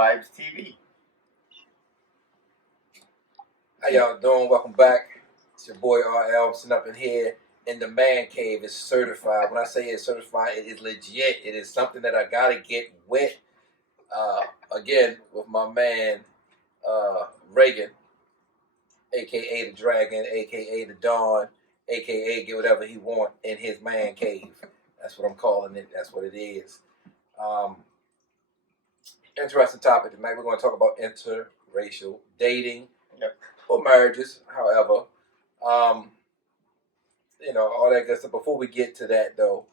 Vibes TV. How y'all doing? Welcome back. It's your boy RL sitting up in here in the man cave. It's certified. When I say it's certified, it is legit. It is something that I gotta get wet. Again, with my man Reagan, aka the Dragon, aka the Dawn, aka get whatever he want in his man cave. That's what I'm calling it. That's what it is. Interesting topic tonight. We're going to talk about interracial dating. Yep. Or marriages, however. All that good stuff. Before we get to that, though,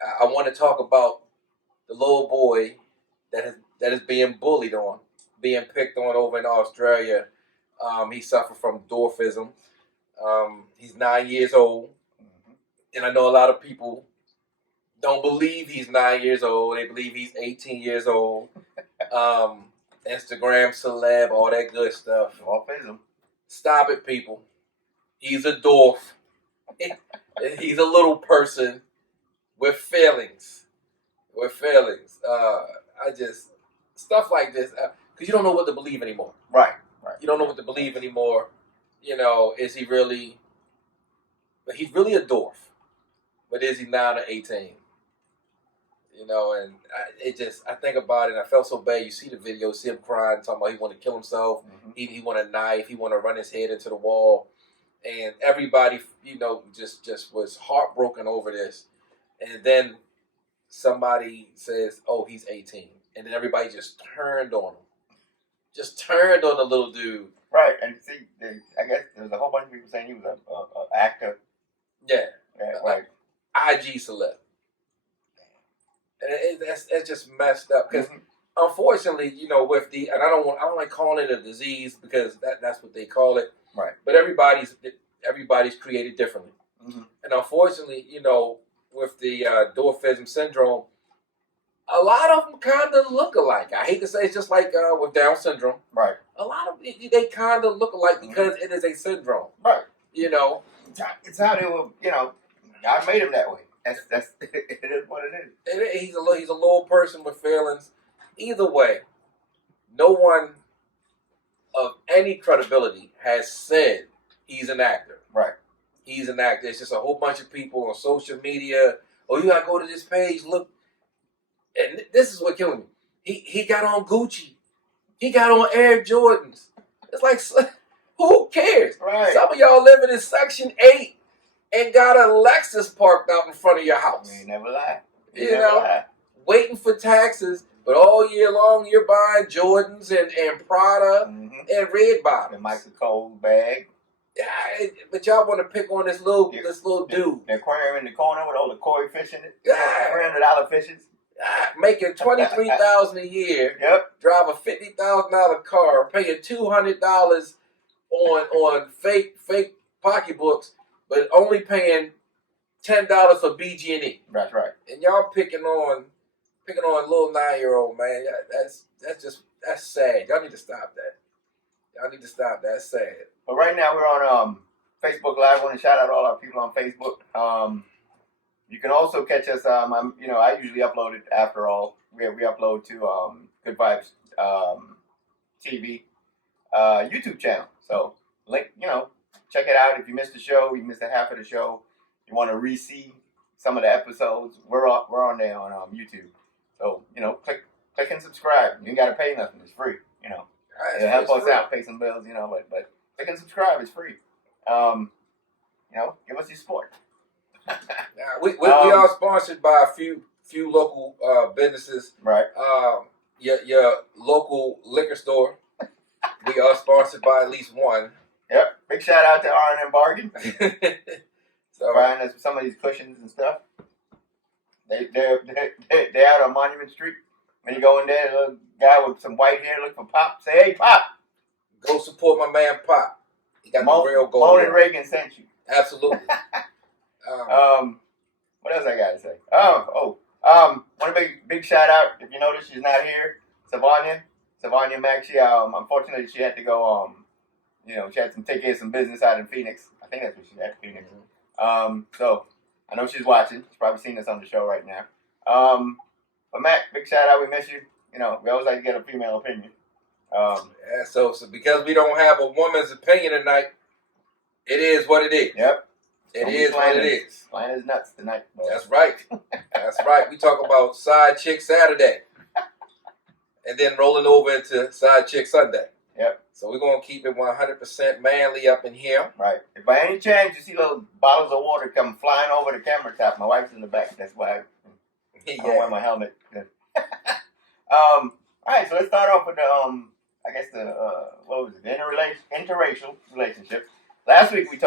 I want to talk about the little boy that is being bullied on, being picked on over in Australia. He suffered from dwarfism. He's 9 years old. And I know a lot of people don't believe he's 9 years old. They believe he's 18 years old. Instagram celeb, all that good stuff. Dwarfism. Stop it, people. He's a dwarf. He's a little person with feelings. Stuff like this, because you don't know what to believe anymore. Right. You don't know what to believe anymore. Is he really? But he's really a dwarf. But is he 9 or 18? And I think about it, and I felt so bad. You see the video, see him crying, talking about he want to kill himself. Mm-hmm. He want a knife. He want to run his head into the wall. And everybody, just was heartbroken over this. And then somebody says, oh, he's 18. And then everybody just turned on him. Just turned on the little dude. Right. And see, I guess there was a whole bunch of people saying he was an actor. Yeah. Like IG celeb. And that's just messed up because, unfortunately, with the, and I don't like calling it a disease because that's what they call it. Right. But everybody's created differently, and unfortunately, with the dwarfism syndrome, a lot of them kind of look alike. I hate to say it's just like with Down syndrome. Right. A lot of they kind of look alike because it is a syndrome. Right. It's how they were. God made him that way. That's it is what it is. He's a little person with feelings. Either way, no one of any credibility has said he's an actor. Right. He's an actor. It's just a whole bunch of people on social media. Oh, you gotta go to this page. Look, and this is what killed me. He got on Gucci. He got on Air Jordans. It's like, who cares? Right. Some of y'all living in Section 8. And got a Lexus parked out in front of your house. You never lie. Waiting for taxes, but all year long you're buying Jordans and Prada and red bottoms. The Michael Kors bag. Yeah, but y'all want to pick on this little dude. The aquarium in the corner with all the koi fish in it. Yeah. $300 fishes. Making $23,000 a year. Yep. Drive a $50,000 car, paying $200 on fake pocketbooks. But only paying $10 for BG&E. That's right. And y'all picking on little 9-year-old, man. That's sad. Y'all need to stop that. That's sad. But right now we're on Facebook Live. I want to shout out all our people on Facebook. You can also catch us. I usually upload it after all. We upload to Good Vibes TV YouTube channel. So link, check it out. If you missed the show, you missed a half of the show, you want to re-see some of the episodes, we're on there on YouTube. So, click and subscribe. You ain't got to pay nothing. It's free, It'll help us out, pay some bills, but click and subscribe. It's free. Give us your support. We are sponsored by a few local businesses. Right. Your local liquor store. We are sponsored by at least one. Yep. Big shout out to R&M Bargain. So buying us some of these cushions and stuff. They're out on Monument Street. When you go in there, a little guy with some white hair look for Pop. Say, hey, Pop. Go support my man Pop. He got the real gold. Moan and Reagan sent you. Absolutely. What else I got to say? Want a big shout out. If you notice, she's not here. Savanya Mack. She unfortunately she had to go. She had to take care of some business out in Phoenix. I think that's what she's at, Phoenix. So I know she's watching. She's probably seen us on the show right now. But Mac, big shout out. We miss you. we always like to get a female opinion. Yeah, so because we don't have a woman's opinion tonight, it is what it is. Yep. It is what it is. Flying is nuts tonight. Boy. That's right. That's right. We talk about Side Chick Saturday. And then rolling over into Side Chick Sunday. Yep. So we're going to keep it 100% manly up in here. Right. If by any chance you see little bottles of water come flying over the camera top, my wife's in the back. That's why I don't wear my helmet. All right, so let's start off with I guess what was it? The interracial relationship. Last week we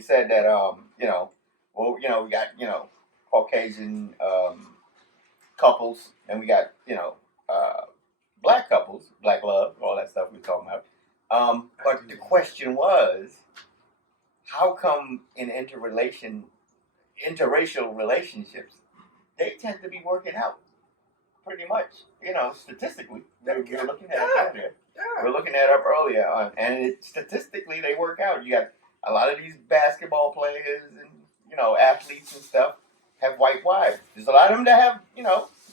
said that we got Caucasian couples, and we got black couples, black love, all that stuff we were talking about. But the question was, how come in interracial relationships they tend to be working out pretty much, statistically. We were looking at it earlier. Yeah. We're looking at it up earlier, and statistically they work out. You got a lot of these basketball players and athletes and stuff have white wives. There's a lot of them that have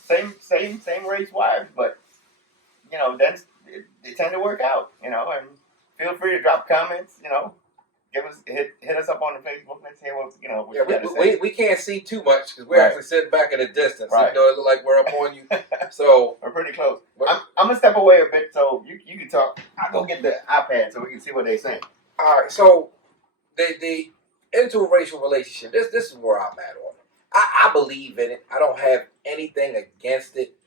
same race wives, but then they tend to work out. And feel free to drop comments. Give us hit us up on the Facebook. Let's hear what you got to say. We can't see too much because we're actually sitting back at a distance. Right. It look like we're up on you. So we're pretty close. I'm gonna step away a bit so you can talk. I'll go get the iPad so we can see what they're saying. All right. So the interracial relationship. This is where I'm at on it. I believe in it. I don't have anything against it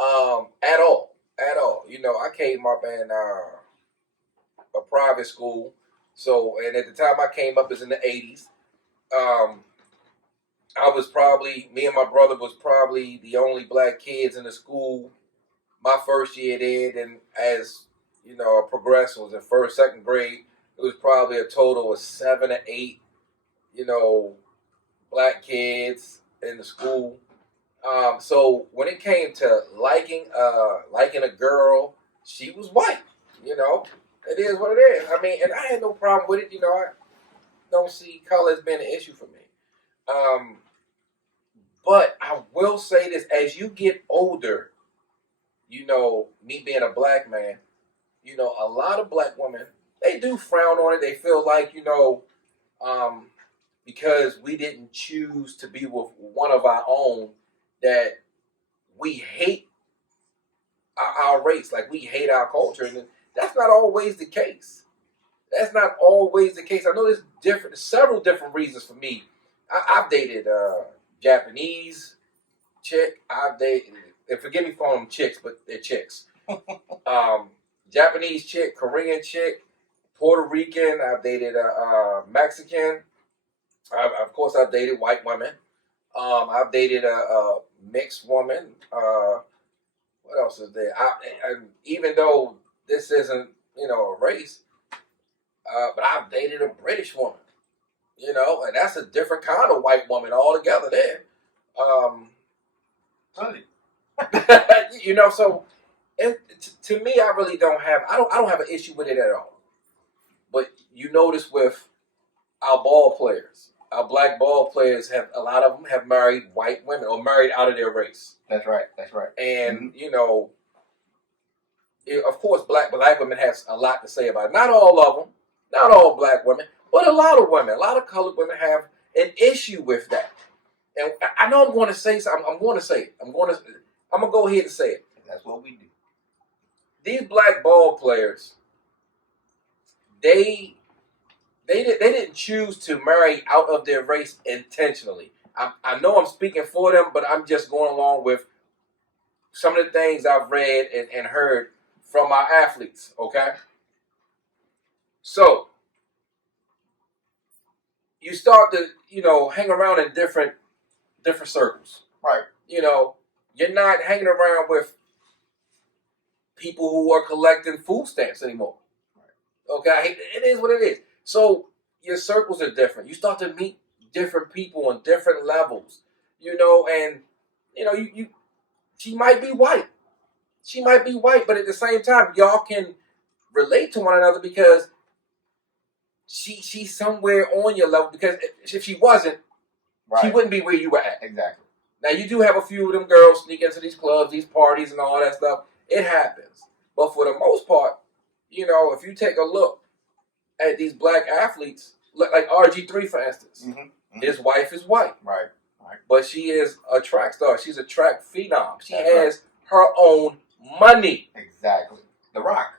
at all. At all. I came up in a private school. So, and at the time I came up is in the 80s. Me and my brother was probably the only black kids in the school my first year there. And as, I progressed, was in first, second grade, it was probably a total of 7 or 8, black kids in the school. So when it came to liking a girl, she was white, It is what it is. I mean, and I had no problem with it. I don't see color as being an issue for me. But I will say this: as you get older, me being a black man, a lot of black women, they do frown on it. They feel like, because we didn't choose to be with one of our own, that we hate our race, like we hate our culture, and that's not always the case. That's not always the case. I know there's several different reasons for me. I've dated Japanese chick. I've dated, and forgive me for them chicks, but they're chicks. Japanese chick, Korean chick, Puerto Rican. I've dated a Mexican. Of course, I've dated white women. I've dated a mixed woman. What else is there? Even though this isn't, a race, but I've dated a British woman, and that's a different kind of white woman altogether there. Really? So to me, I really don't have an issue with it at all. But you notice with our ball players, our black ball players a lot of them have married white women or married out of their race. That's right. And, of course, black women has a lot to say about it. Not all of them, not all black women, but a lot of women, a lot of colored women have an issue with that. And I know I'm going to say something. I'm going to say it. I'm going to go ahead and say it. That's what we do. These black ball players, they didn't choose to marry out of their race intentionally. I know I'm speaking for them, but I'm just going along with some of the things I've read and heard from our athletes, okay? So, you start to, hang around in different circles. Right. You're not hanging around with people who are collecting food stamps anymore. Right. Okay? It is what it is. So, your circles are different. You start to meet different people on different levels, and, she might be white. She might be white, but at the same time, y'all can relate to one another because she's somewhere on your level. Because if she wasn't, right, she wouldn't be where you were at. Exactly. Now, you do have a few of them girls sneak into these clubs, these parties, and all that stuff, It happens. But for the most part, you know, if you take a look at these black athletes, like RG3, for instance, his wife is white. Right. But she is a track star. She's a track phenom. She has her own money. Exactly. The Rock,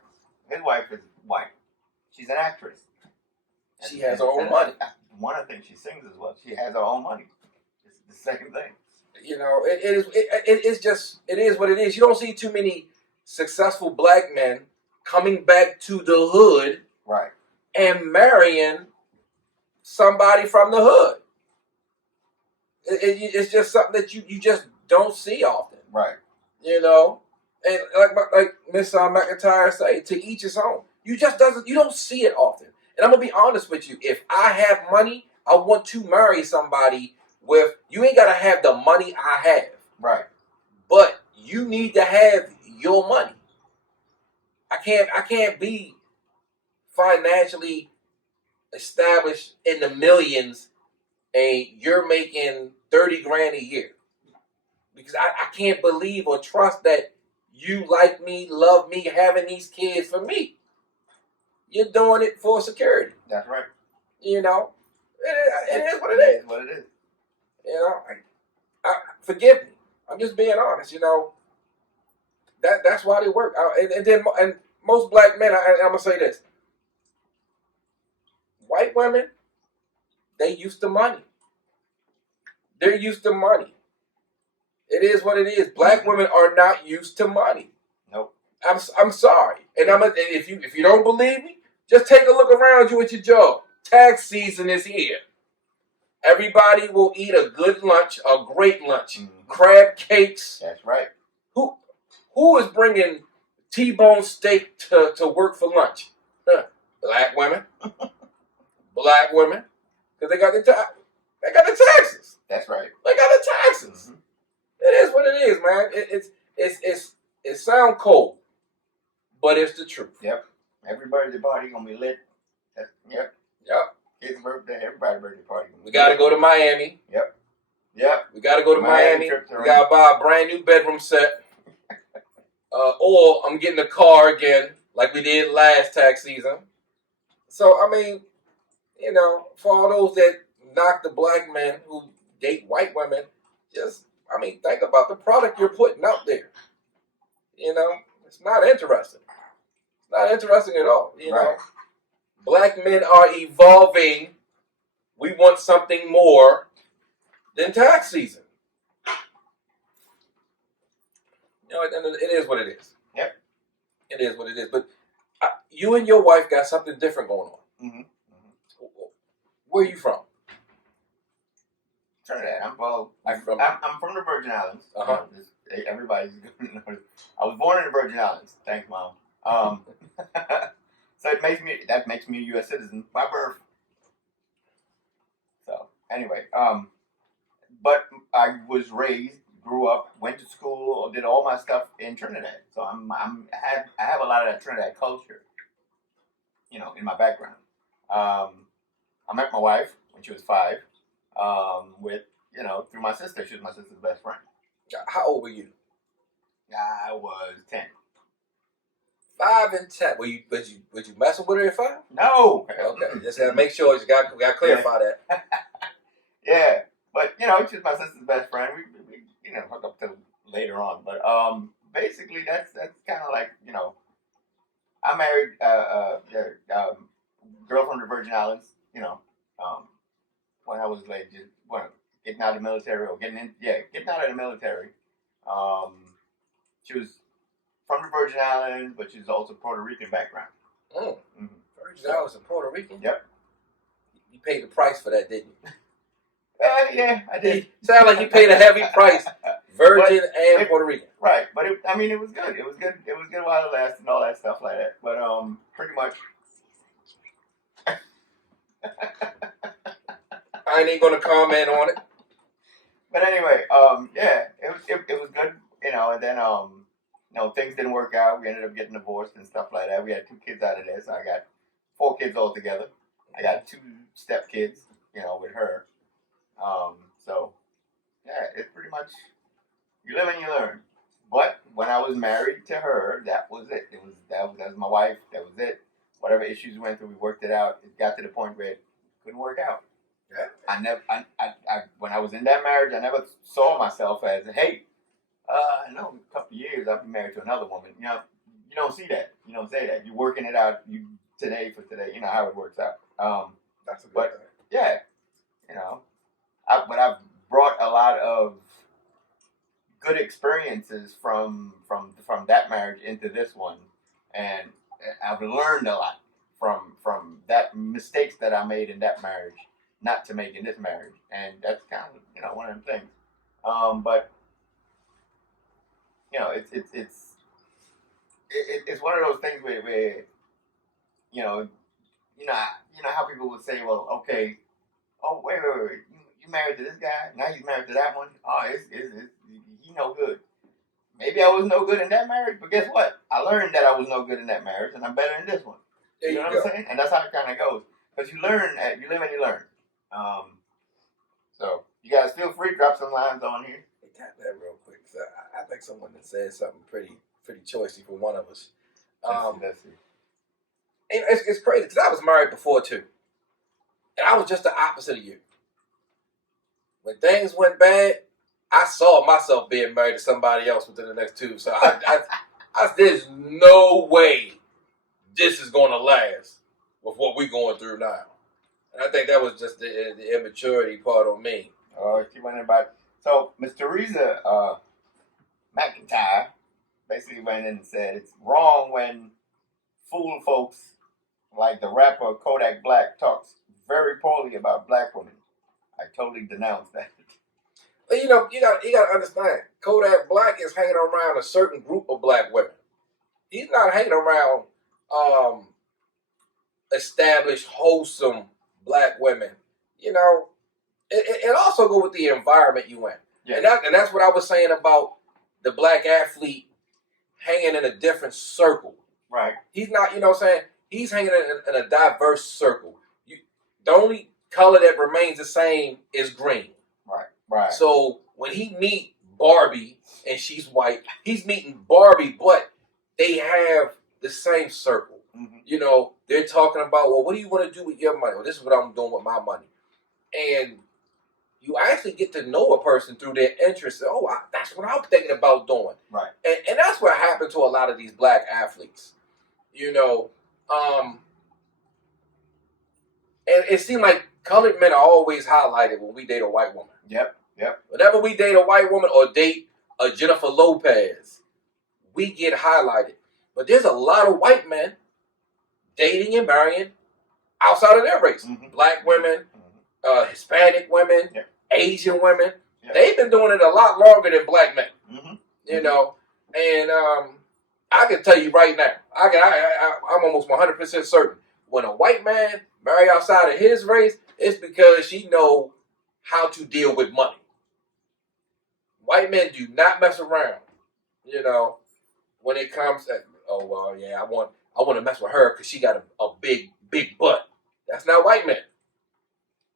his wife is white. She's an actress. She has her own money. One of the things she sings as well. She has her own money. It's the second thing. You know, it is what it is. You don't see too many successful black men coming back to the hood, right, and marrying somebody from the hood. It's just something that you just don't see often. Right. You know, and like Miss McIntyre say, to each his own. You don't see it often. And I'm gonna be honest with you. If I have money, I want to marry somebody with. You ain't gotta have the money I have. Right. But you need to have your money. I can't be financially established in the millions and you're making 30 grand a year. Because I can't believe or trust that you like me, love me, having these kids for me. You're doing it for security. That's right. You know, it is what it is. It is what it is. You know, forgive me. I'm just being honest. You know, that's why they work. And most black men, I'm gonna say this: white women, they used to money. They're used to money. It is what it is. Black women are not used to money. Nope. I'm sorry, and if you don't believe me, just take a look around you at your job. Tax season is here. Everybody will eat a good lunch, a great lunch, crab cakes. That's right. Who is bringing T-bone steak to work for lunch? Black women. Black women, because they got the taxes. That's right. They got the taxes. It is what it is, man. It sound cold, but it's the truth. Yep. Everybody's party gonna be lit. Yep. His birthday, everybody's birthday party. We got to go to Miami. Yep. We got to go to Miami. We got to buy a brand new bedroom set. Or I'm getting a car again, like we did last tax season. So, I mean, you know, for all those that knock the black men who date white women, think about the product you're putting out there. You know, it's not interesting. It's not interesting at all. You know, black men are evolving. We want something more than tax season. You know, it is what it is. Yep. It is what it is. But you and your wife got something different going on. Where are you from? Trinidad. I'm from the Virgin Islands. Everybody's going to know this. I was born in the Virgin Islands. Thanks, Mom. So that makes me a U.S. citizen by birth. So anyway, but I was raised, grew up, went to school, did all my stuff in Trinidad. So I have a lot of that Trinidad culture, you know, in my background. I met my wife when she was 5, through my sister. She was my sister's best friend. How old were you? I was 10. 5 and 10. Were you messing with her at 5? No. Okay. Just gotta make sure we got to clarify that. Yeah, but you know, she's my sister's best friend. We hooked up till later on. But basically, that's kind of like, you know, I married a girl from the Virgin Islands. You know, when I was getting out of the military or getting out of the military. She was from the Virgin Islands, but she's also Puerto Rican background. Virgin Islands and Puerto Rican? Yep. You paid the price for that, didn't you? Yeah, I did. Sound like you paid a heavy price. Virgin and Puerto Rican. Right, but it was good. It was good. It was good while it lasted and all that stuff like that. But pretty much. I ain't gonna comment on it. But anyway, it was good, you know. And then things didn't work out. We ended up getting divorced and stuff like that. We had 2 kids out of there, so I got 4 kids altogether. I got 2 step kids, you know, with her. So yeah, it's pretty much you live and you learn. But when I was married to her, that was it. That was my wife. That was it. Whatever issues we went through, we worked it out. It got to the point where it couldn't work out. Yeah. When I was in that marriage, I never saw myself as, hey, I know in a couple of years I'll be married to another woman. You don't see that. You don't say that. You're working it out. Today for today. You know how it works out. That's a good But thing. yeah, but I've brought a lot of good experiences from that marriage into this one, and I've learned a lot from that mistakes that I made in that marriage, not to make in this marriage, and that's kind of one of them things. But it's one of those things where how people would say, well, okay, oh wait, you married to this guy, now he's married to that one. Oh, it's he no good. Maybe I was no good in that marriage, but guess what? I learned that I was no good in that marriage, and I'm better in this one. There You know what I'm saying? And that's how it kind of goes. Because you learn, you live and you learn. So you guys feel free to drop some lines on here. Tap that real quick. I think someone that said something pretty choicy for one of us. Let's see. And it's crazy because I was married before too, and I was just the opposite of you. When things went bad, I saw myself being married to somebody else within the next 2. So there's no way this is going to last with what we're going through now. And I think that was just the immaturity part on me. She went about. So Miss Teresa McIntyre basically went in and said it's wrong when fool folks like the rapper Kodak Black talks very poorly about black women. I totally denounce that. But you got to understand, Kodak Black is hanging around a certain group of black women. He's not hanging around established, wholesome black women. It also go with the environment you in. Yeah. And that's what I was saying about the black athlete hanging in a different circle. Right. He's not, he's hanging in a diverse circle. The only color that remains the same is green. Right. So when he meet Barbie and she's white, he's meeting Barbie, but they have the same circle. Mm-hmm. They're talking about, well, what do you want to do with your money? Well, this is what I'm doing with my money. And you actually get to know a person through their interests. Oh, that's what I'm thinking about doing. Right. And that's what happened to a lot of these black athletes. And it seemed like colored men are always highlighted when we date a white woman. Yep. Whenever we date a white woman or date a Jennifer Lopez, we get highlighted. But there's a lot of white men dating and marrying outside of their race. Mm-hmm. Black women, Hispanic women, Asian women. They've been doing it a lot longer than black men. Mm-hmm. And I can tell you right now, I'm almost 100% certain when a white man marry outside of his race, it's because she know how to deal with money. White men do not mess around, when it comes to, oh, well, yeah, I want to mess with her because she got a big butt. That's not white men.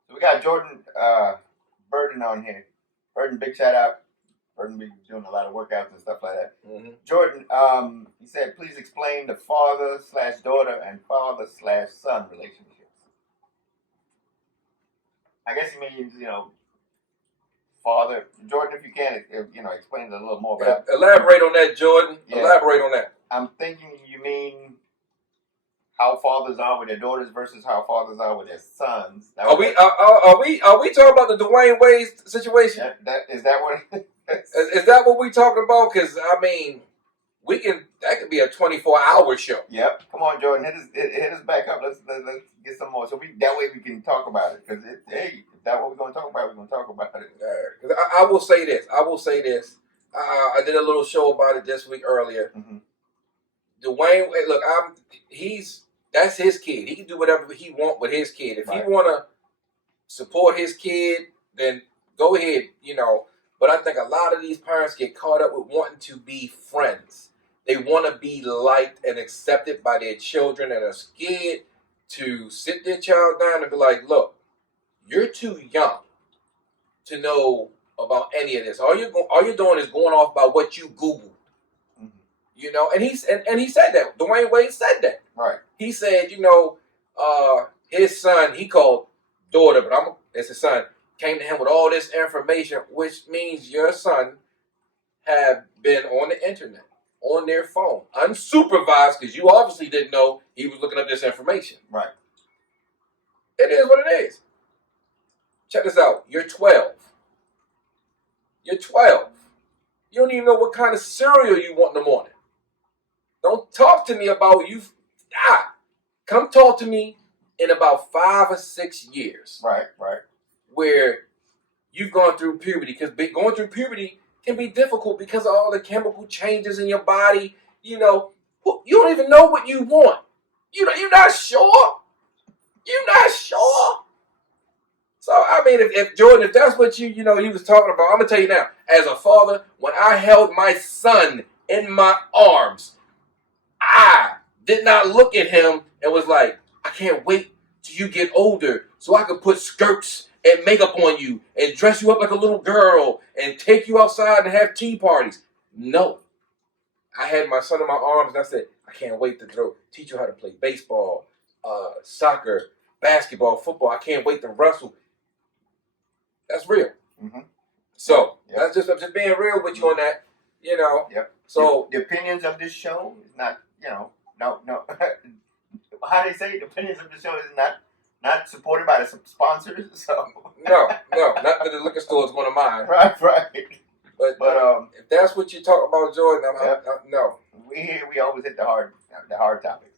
So we got Jordan Burden on here. Burden, big shout out. Burden be doing a lot of workouts and stuff like that. Mm-hmm. Jordan, he said, please explain the father/daughter and father/son relationships. I guess he means, father. Jordan, if you can, explain it a little more. But elaborate on that, Jordan. Yeah. Elaborate on that. I'm thinking you mean how fathers are with their daughters versus how fathers are with their sons. Are we talking about the Dwayne Wade situation? Is that what? Is that what we talking about? Because that could be a 24-hour show. Yep. Come on, Jordan, hit us back up. Let's get some more. So that way we can talk about it. Because if that's what we're going to talk about, we're going to talk about it. Because I will say this. I did a little show about it this week earlier. Mm-hmm. Dwayne, look, that's his kid. He can do whatever he want with his kid. If he want to support his kid, then go ahead, But I think a lot of these parents get caught up with wanting to be friends. They want to be liked and accepted by their children and are scared to sit their child down and be like, look, you're too young to know about any of this. All you're doing is going off by what you Googled. You know, and he said that. Dwayne Wade said that. Right. He said, you know, his son, he called daughter, but it's his son, came to him with all this information, which means your son have been on the internet, on their phone, unsupervised, because you obviously didn't know he was looking up this information. Right. It is what it is. Check this out. You're 12. You're 12. You don't even know what kind of cereal you want in the morning. Don't talk to me about you. Come talk to me in about 5 or 6 years. Right, right. Where you've gone through puberty. Because going through puberty can be difficult because of all the chemical changes in your body. You know, you don't even know what you want. You're not sure. You're not sure. So, I mean, if Jordan, if that's what you was talking about, I'm going to tell you now, as a father, when I held my son in my arms, I did not look at him and was like, I can't wait till you get older so I can put skirts and makeup on you and dress you up like a little girl and take you outside and have tea parties. No. I had my son in my arms and I said, I can't wait to teach you how to play baseball, soccer, basketball, football. I can't wait to wrestle. That's real. Mm-hmm. So I'm just being real with you on that. You know. Yep. So the opinions of this show is not, no. How they say it, the opinions of the show is not supported by the sponsors. So no, not that the liquor store is one of mine. Right. But if that's what you talk about, Jordan, no. We always hit the hard topics.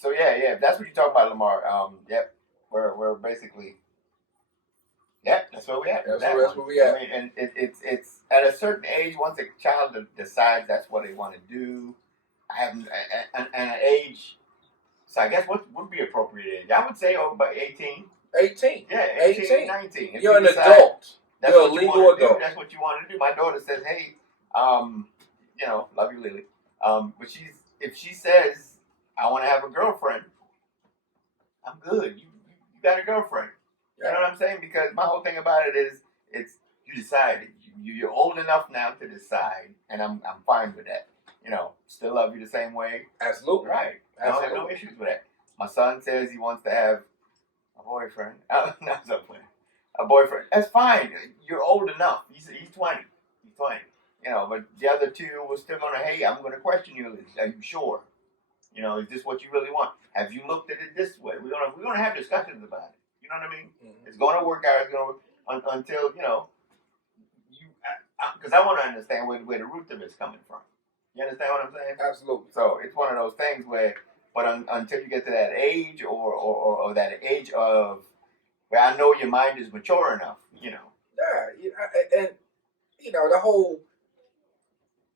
So yeah, if that's what you talk about, Lamar. Yep. We're basically, that's where we at. That's where we at. I mean, and it's at a certain age, once a child decides that's what they want to do, I have an age. So I guess what would be appropriate age? I would say about 18. 18. Yeah, 18. 19. You're an adult. That's You're what a you legal want to adult. do. That's what you want to do. My daughter says, hey, love you, Lily. But if she says, I want to have a girlfriend, I'm good. You got a girlfriend. You know what I'm saying? Because my whole thing about it is, it's you decide. You're old enough now to decide, and I'm fine with that. Still love you the same way. Absolutely. Right. I don't have no issues with that. My son says he wants to have a boyfriend. A boyfriend. That's fine. You're old enough. He's 20. He's 20. But the other two were still going to, hey, I'm going to question you. Are you sure? Is this what you really want? Have you looked at it this way? We're gonna have discussions about it. You know what I mean? Mm-hmm. It's gonna work out. It's gonna until because I want to understand where the root of it's coming from. You understand what I'm saying? Absolutely. So it's one of those things where, but until you get to that age or that age of where I know your mind is mature enough, Yeah, and the whole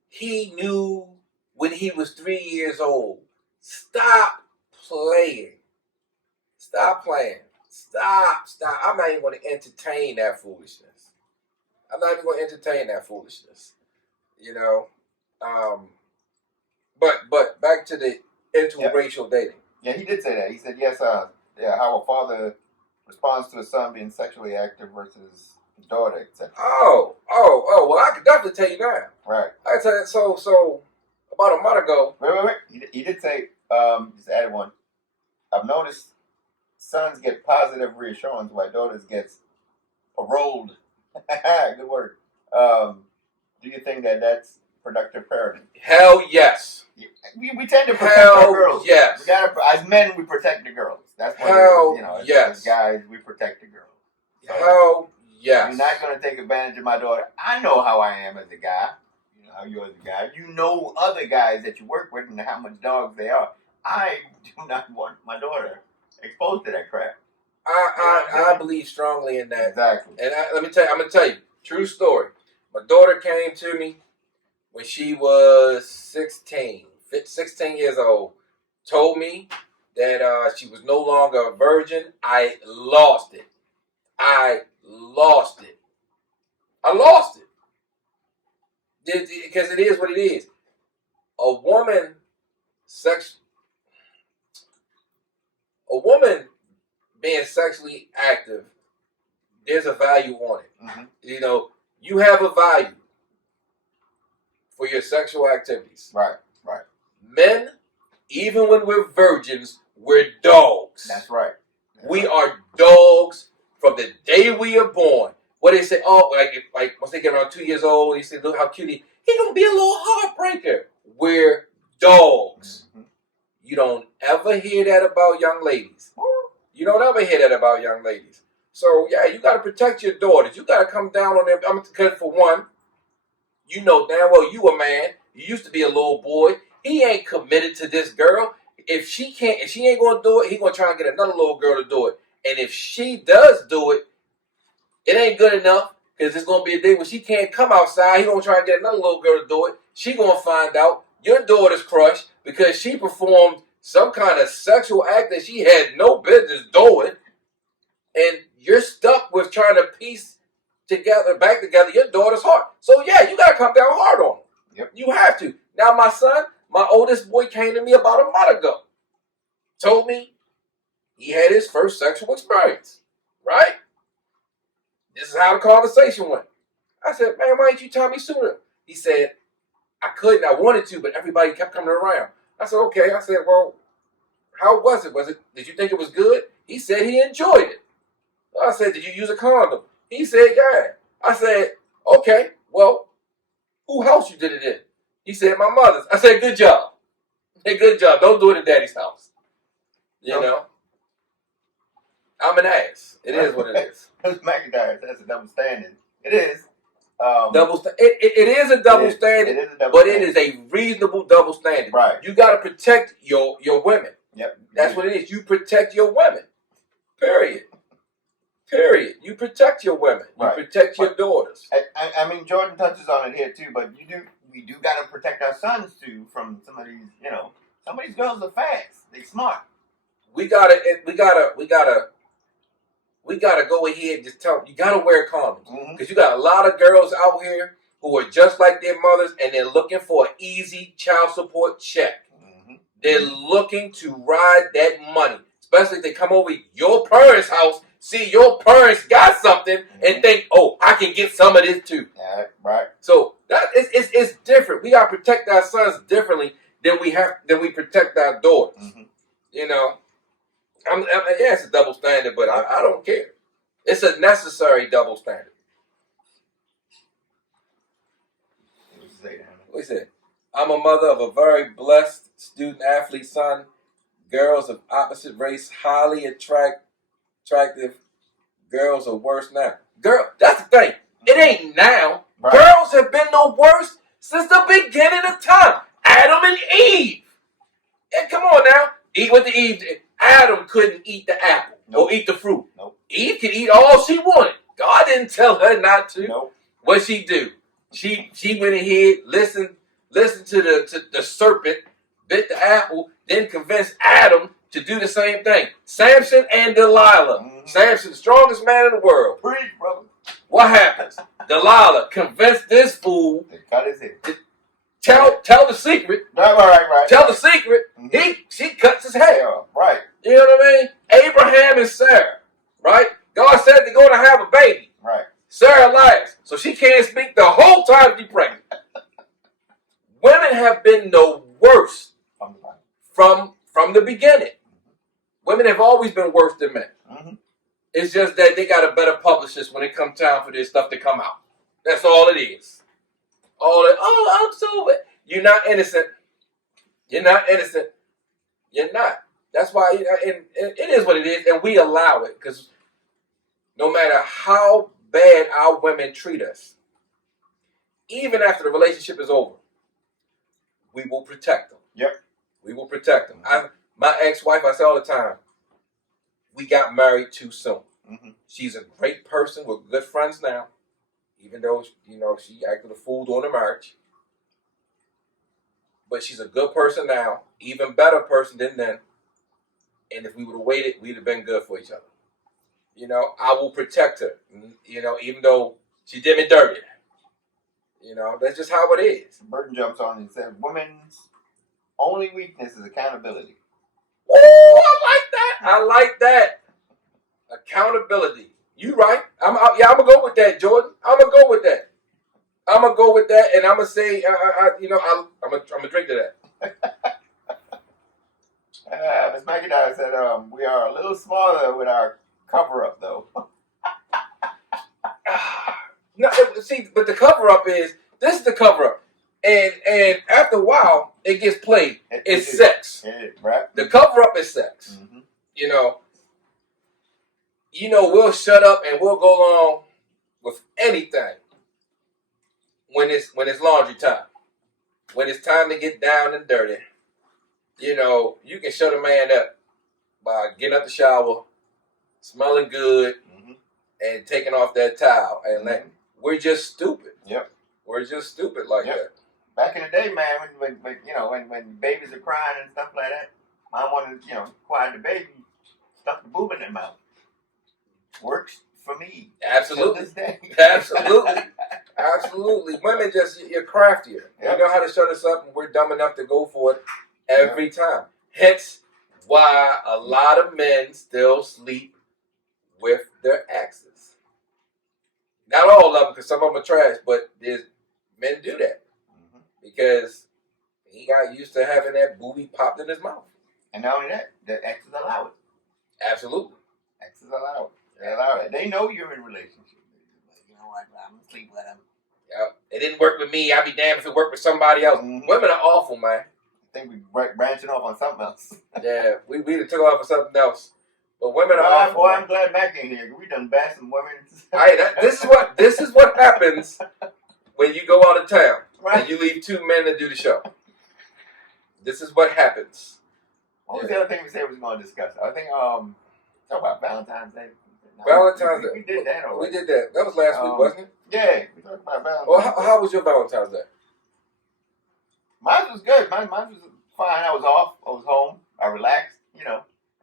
he knew when he was 3 years old. Stop playing. Stop. I'm not even going to entertain that foolishness. But back to the interracial dating. Yeah, he did say that. He said, yes, how a father responds to his son being sexually active versus his daughter, etc. Oh, well, I could definitely tell you that. Right. I tell you, so about a month ago. Wait. He did say, just added one. I've noticed sons get positive reassurance while daughters gets paroled. Good word. Do you think that's productive parenting? Hell yes. We tend to protect our girls. Yes. We gotta, as men, we protect the girls. That's what yes. As guys, we protect the girls. So, hell yes. You're not gonna take advantage of my daughter. I know how I am as a guy. You know how you are as a guy. You know other guys that you work with and how much dogs they are. I do not want my daughter exposed to that crap. I believe strongly in that. Exactly. And I'm gonna tell you, true story. My daughter came to me when she was 16 years old. Told me that she was no longer a virgin. I lost it. Because it is what it is. A woman being sexually active, there's a value on it. Mm-hmm. You have a value. for your sexual activities. Right, right. Men, even when we're virgins, we're dogs. That's right. We are dogs from the day we are born. What they say, like once they get around 2 years old, you say, look how cute he gonna be a little heartbreaker. We're dogs. Mm-hmm. You don't ever hear that about young ladies. You don't ever hear that about young ladies. So yeah, you gotta protect your daughters. You gotta come down on them. Because for one, you know damn well you a man. You used to be a little boy. He ain't committed to this girl. If she ain't gonna do it, he gonna try and get another little girl to do it. And if she does do it, it ain't good enough because it's gonna be a day when she can't come outside. He gonna try and get another little girl to do it. She gonna find out your daughter's crushed because she performed some kind of sexual act that she had no business doing, and you're stuck with trying to piece back together your daughter's heart. So yeah, you gotta come down hard on him. Yep. You have to. Now my son, my oldest boy, came to me about a month ago. Told me he had his first sexual experience. Right? This is how the conversation went. I said, man, why didn't you tell me sooner? He said, I couldn't, I wanted to, but everybody kept coming around. I said, okay. I said, well, how was it? Did you think it was good? He said he enjoyed it. I said, did you use a condom? He said, yeah. I said, okay, well, whose house you did it in? He said, my mother's. I said, good job. Hey, good job. Don't do it in daddy's house. You know? I'm an ass. It is what it is. That's a double standard. It is. It is a double standard, but it is a reasonable double standard. Right. You got to protect your women. Yep. That's what it is. You protect your women. Period. You protect your women. You protect your daughters. I mean, Jordan touches on it here too, but we do got to protect our sons too from some of these. Some of these girls are fast. They smart. We gotta go ahead and just tell them, you gotta wear condoms. Because you got a lot of girls out here who are just like their mothers and they're looking for an easy child support check. They're looking to ride that money. Especially if they come over your parents' house, see your parents got something, and think, oh, I can get some of this too. Yeah, right. So that it's different. We gotta protect our sons differently than we protect our daughters. You know? Yeah, it's a double standard, but I don't care. It's a necessary double standard. What he said? I'm a mother of a very blessed student-athlete son. Girls of opposite race, highly attractive. Girls are worse now. Girl, that's the thing. It ain't now. Right. Girls have been the worst since the beginning of time. Adam and Eve. And come on now. Eat what the Eve did. Adam couldn't eat the apple or eat the fruit. Eve could eat all she wanted. God didn't tell her not to. What'd she do? She went ahead, listened to the serpent, bit the apple, then convinced Adam to do the same thing. Samson and Delilah. Samson, the strongest man in the world. Preach, brother. What happens? Delilah convinced this fool to cut his head. Tell the secret. Right. Tell the secret. She cuts his hair. Right. You know what I mean? Abraham and Sarah. Right? God said they're going to have a baby. Right. Sarah lies. So she can't speak the whole time she's pregnant. Women have been the worst from the beginning. Women have always been worse than men. It's just that they got a better publicist when it comes time for this stuff to come out. That's all it is. I'm so... You're not innocent. You're not. That's why it is what it is, and we allow it because no matter how bad our women treat us, even after the relationship is over, we will protect them. Yep. We will protect them. My ex-wife, I say all the time, we got married too soon. She's a great person. We're good friends now, even though she acted a fool during the marriage. But she's a good person now, even better person than then. And if we would have waited, we'd have been good for each other. I will protect her. Even though she did me dirty. That's just how it is. Burton jumps on and says, women's only weakness is accountability. Oh, I like that. Accountability. You right. I'm going to go with that, Jordan. I'm going to go with that. I'm gonna go with that, and I'm gonna say, I'm gonna drink to that. Miss McIntyre said, we are a little smaller with our cover up, though. No, see, but the cover up is this is the cover up, and after a while it gets played. It's sex. It is, right? The cover up is sex. Mm-hmm. We'll shut up and we'll go along with anything when it's laundry time, when it's time to get down and dirty. You can shut a man up by getting out the shower, smelling good, and taking off that towel. And we're just stupid. Yep. We're just stupid like that. Back in the day, man, when babies are crying and stuff like that, mom wanted quiet the baby, stuff the boob in their mouth. Works for me. Absolutely. To this day. Absolutely. Women you're craftier. Yep. You know how to shut us up, and we're dumb enough to go for it every time. Hence why a lot of men still sleep with their exes. Not all of them, because some of them are trash, but men do that because he got used to having that booby popped in his mouth. And not only that, the exes allow it. Absolutely. Exes allow it. They allow it. They know you're in a relationship. Like, you know what? I'm gonna sleep with him. Yeah. It didn't work with me. I'd be damned if it worked with somebody else. Women are awful, man. I think we're branching off on something else. Yeah, we took off on something else. But women are awful. Boy, I'm glad Mac ain't here. We done bashed some women. This is what happens when you go out of town and you leave two men to do the show. This is what happens. What was the other thing we said we was going to discuss? I think talk about Valentine's Day. Valentine's Day. We did that already. We did that. That was last week, wasn't it? Yeah, we talked about Valentine's Well, Day. how was your Valentine's Day? Mine was good. Mine was fine. I was off. I was home. I relaxed.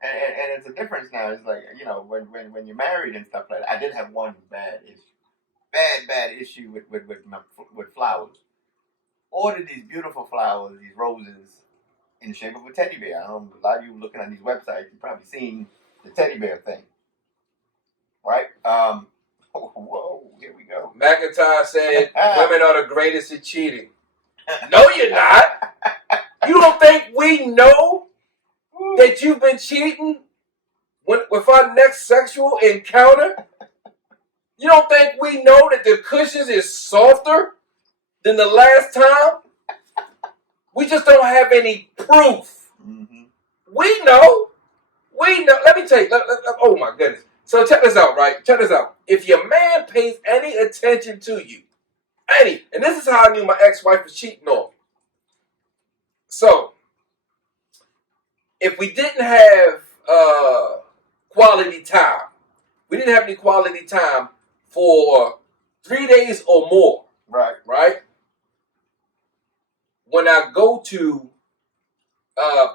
And it's a difference now. It's like when you're married and stuff like that. I did have one bad issue with flowers. Ordered these beautiful flowers, these roses, in the shape of a teddy bear. I don't know, a lot of you looking on these websites, you've probably seen the teddy bear thing, right? Whoa, here we go. McIntyre said women are the greatest at cheating. No, you're not. You don't think we know that you've been cheating with our next sexual encounter? You don't think we know that the cushions is softer than the last time? We just don't have any proof. Mm-hmm. We know. Let me tell you. Oh my goodness. So check this out, right? Check this out. If your man pays any attention to you, and this is how I knew my ex-wife was cheating on me. So, if we didn't have quality time, we didn't have any quality time for 3 days or more. Right? When I go to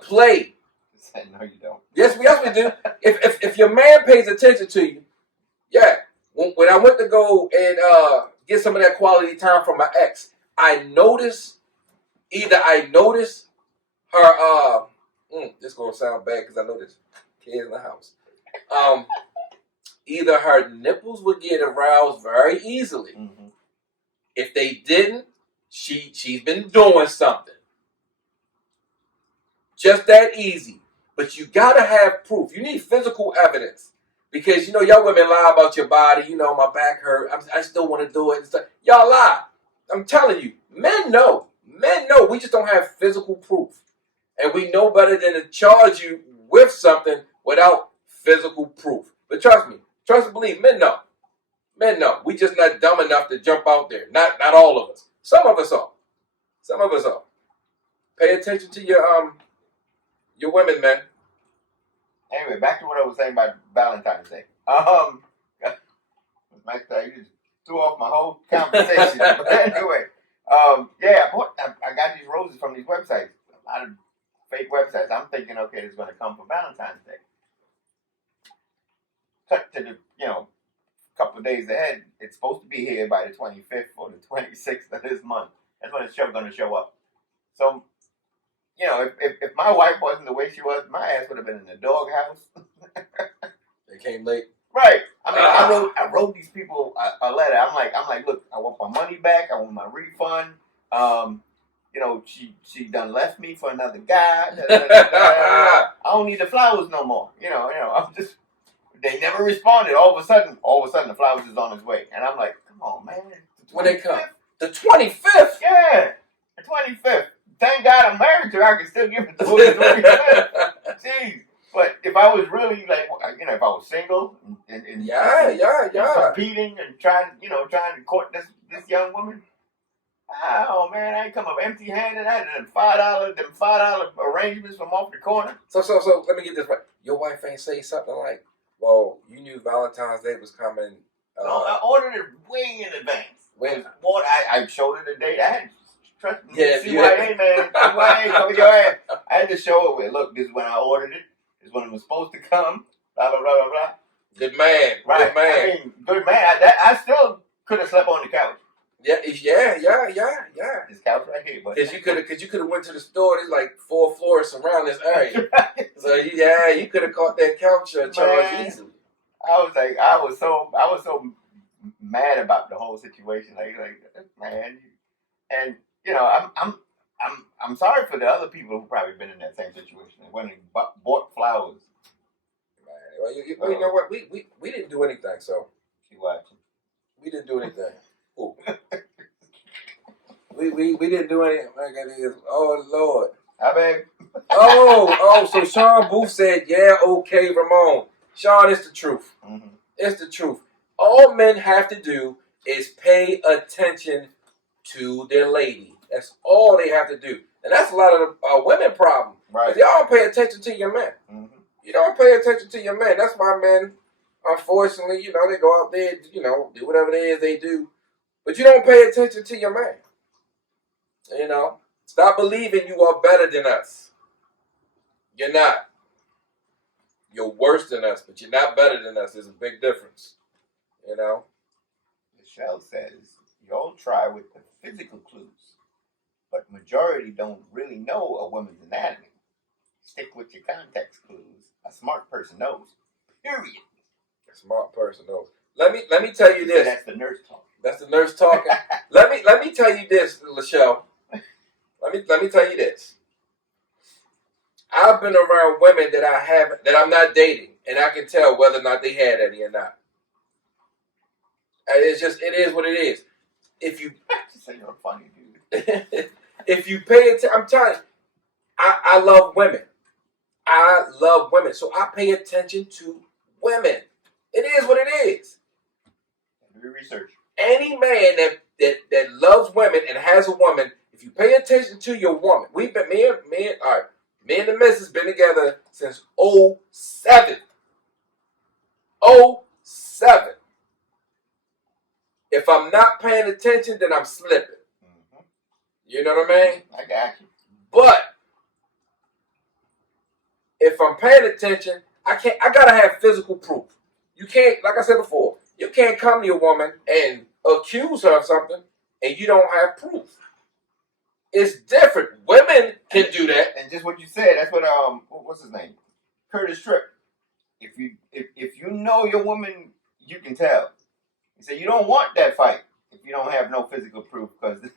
play. No, you don't. Yes, we do. If your man pays attention to you, yeah. When I went to go and get some of that quality time from my ex, I noticed her. This gonna sound bad because I know there's kids in the house. Either her nipples would get aroused very easily. Mm-hmm. If they didn't, she's been doing something. Just that easy. But you gotta have proof. You need physical evidence. Because y'all women lie about your body, my back hurt, I still want to do it and stuff. Y'all lie. I'm telling you, men know. We just don't have physical proof. And we know better than to charge you with something without physical proof. But trust and believe, men know. We just not dumb enough to jump out there. Not all of us. Some of us are. Pay attention to your women, man. Anyway, back to what I was saying about Valentine's Day. Mike, you just threw off my whole conversation. But anyway, I got these roses from these websites. A lot of fake websites. I'm thinking, okay, it's going to come for Valentine's Day. Cut to the, couple of days ahead. It's supposed to be here by the 25th or the 26th of this month. That's when it's going to show up. So, if my wife wasn't the way she was, my ass would have been in the doghouse. They came late. Right. I mean, I wrote these people a letter. I'm like, look, I want my money back. I want my refund. You know, she done left me for another guy. I don't need the flowers no more. You know. I'm just. They never responded. All of a sudden, the flowers is on its way, and I'm like, come on, man. When they come, the 25th. Yeah, the 25th. Thank God I'm married to her. I can still give it to her the 25th. Jeez. But if I was really like, you know, if I was single and competing and trying to court this young woman, oh man, I ain't come up empty-handed. I had them $5 arrangements from off the corner. So let me get this right. Your wife ain't say something like, "Well, you knew Valentine's Day was coming." No, I ordered it way in advance. Boy, I showed her the date. I had trust me. Yeah, CYA man, CYA cover your ass. I had to show her. Look, this is when I ordered it. This is when it was supposed to come. Blah blah blah blah blah. Good man, right? Good man. I mean, good man. I still could have slept on the couch. Yeah. This couch right here, but because you could have went to the store. There's like 4 floors around this area, so you could have caught that couch charge easily. I was so mad about the whole situation, like man, and you know I'm sorry for the other people who probably been in that same situation and went and bought flowers. Man, well, you know what? We didn't do anything, so she watching. We didn't do anything. Ooh. we didn't do anything. Oh Lord. Hi, babe. So Sean Booth said, yeah, okay, Ramon. Sean, it's the truth. Mm-hmm. It's the truth. All men have to do is pay attention to their lady. That's all they have to do. And that's a lot of the women problem. Right. Y'all don't pay attention to your men. Mm-hmm. You don't pay attention to your men. That's why men, unfortunately, they go out there, do whatever it is they do. But you don't pay attention to your man. Stop believing you are better than us. You're not. You're worse than us, but you're not better than us. There's a big difference. Michelle says, y'all try with the physical clues, but majority don't really know a woman's anatomy. Stick with your context clues. A smart person knows. Period. A smart person knows. Let me tell you this. That's the nurse talking. That's the nurse talking. Let me tell you this, Lachelle. Let me tell you this. I've been around women that I'm not dating, and I can tell whether or not they had any or not. And it is what it is. If you say you're a funny dude. If you pay attention, I'm telling you, I love women. I love women, so I pay attention to women. It is what it is. Do research. Any man that loves women and has a woman, if you pay attention to your woman, me and the missus been together since 2007. 2007. If I'm not paying attention, then I'm slipping. Mm-hmm. You know what I mean? I got you. But if I'm paying attention, I gotta have physical proof. You can't, like I said before, you can't come to your woman and accuse her of something and you don't have proof. It's different. Women can do that. And just what you said, that's what what's his name? Curtis Tripp. If you know your woman, you can tell. He said you don't want that fight if you don't have no physical proof, because they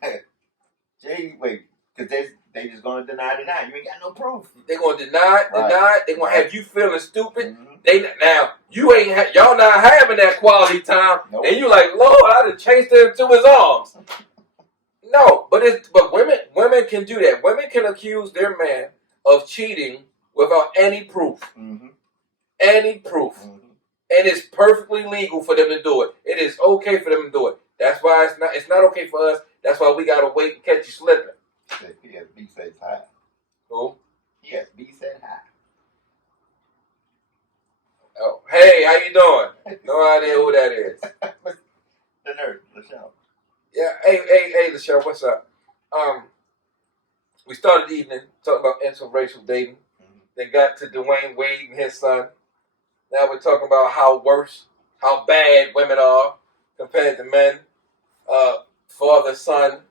just gonna deny. You ain't got no proof. They gonna deny. They gonna have you feeling stupid. Mm-hmm. Y'all not having that quality time, nope. And you like, Lord, I done chased him to his arms. No, but women can do that. Women can accuse their man of cheating without any proof. Mm-hmm. Any proof. Mm-hmm. And it's perfectly legal for them to do it. It is okay for them to do it. That's why it's not okay for us. That's why we gotta wait and catch you slipping. PSB says hi. Who? PSB said hi. Oh, hey, how you doing? No idea who that is. The nurse, Lachelle. Yeah, hey, Lachelle, what's up? We started the evening talking about interracial dating. Mm-hmm. Then got to Dwayne Wade and his son. Now we're talking about how bad women are compared to men. Father, son,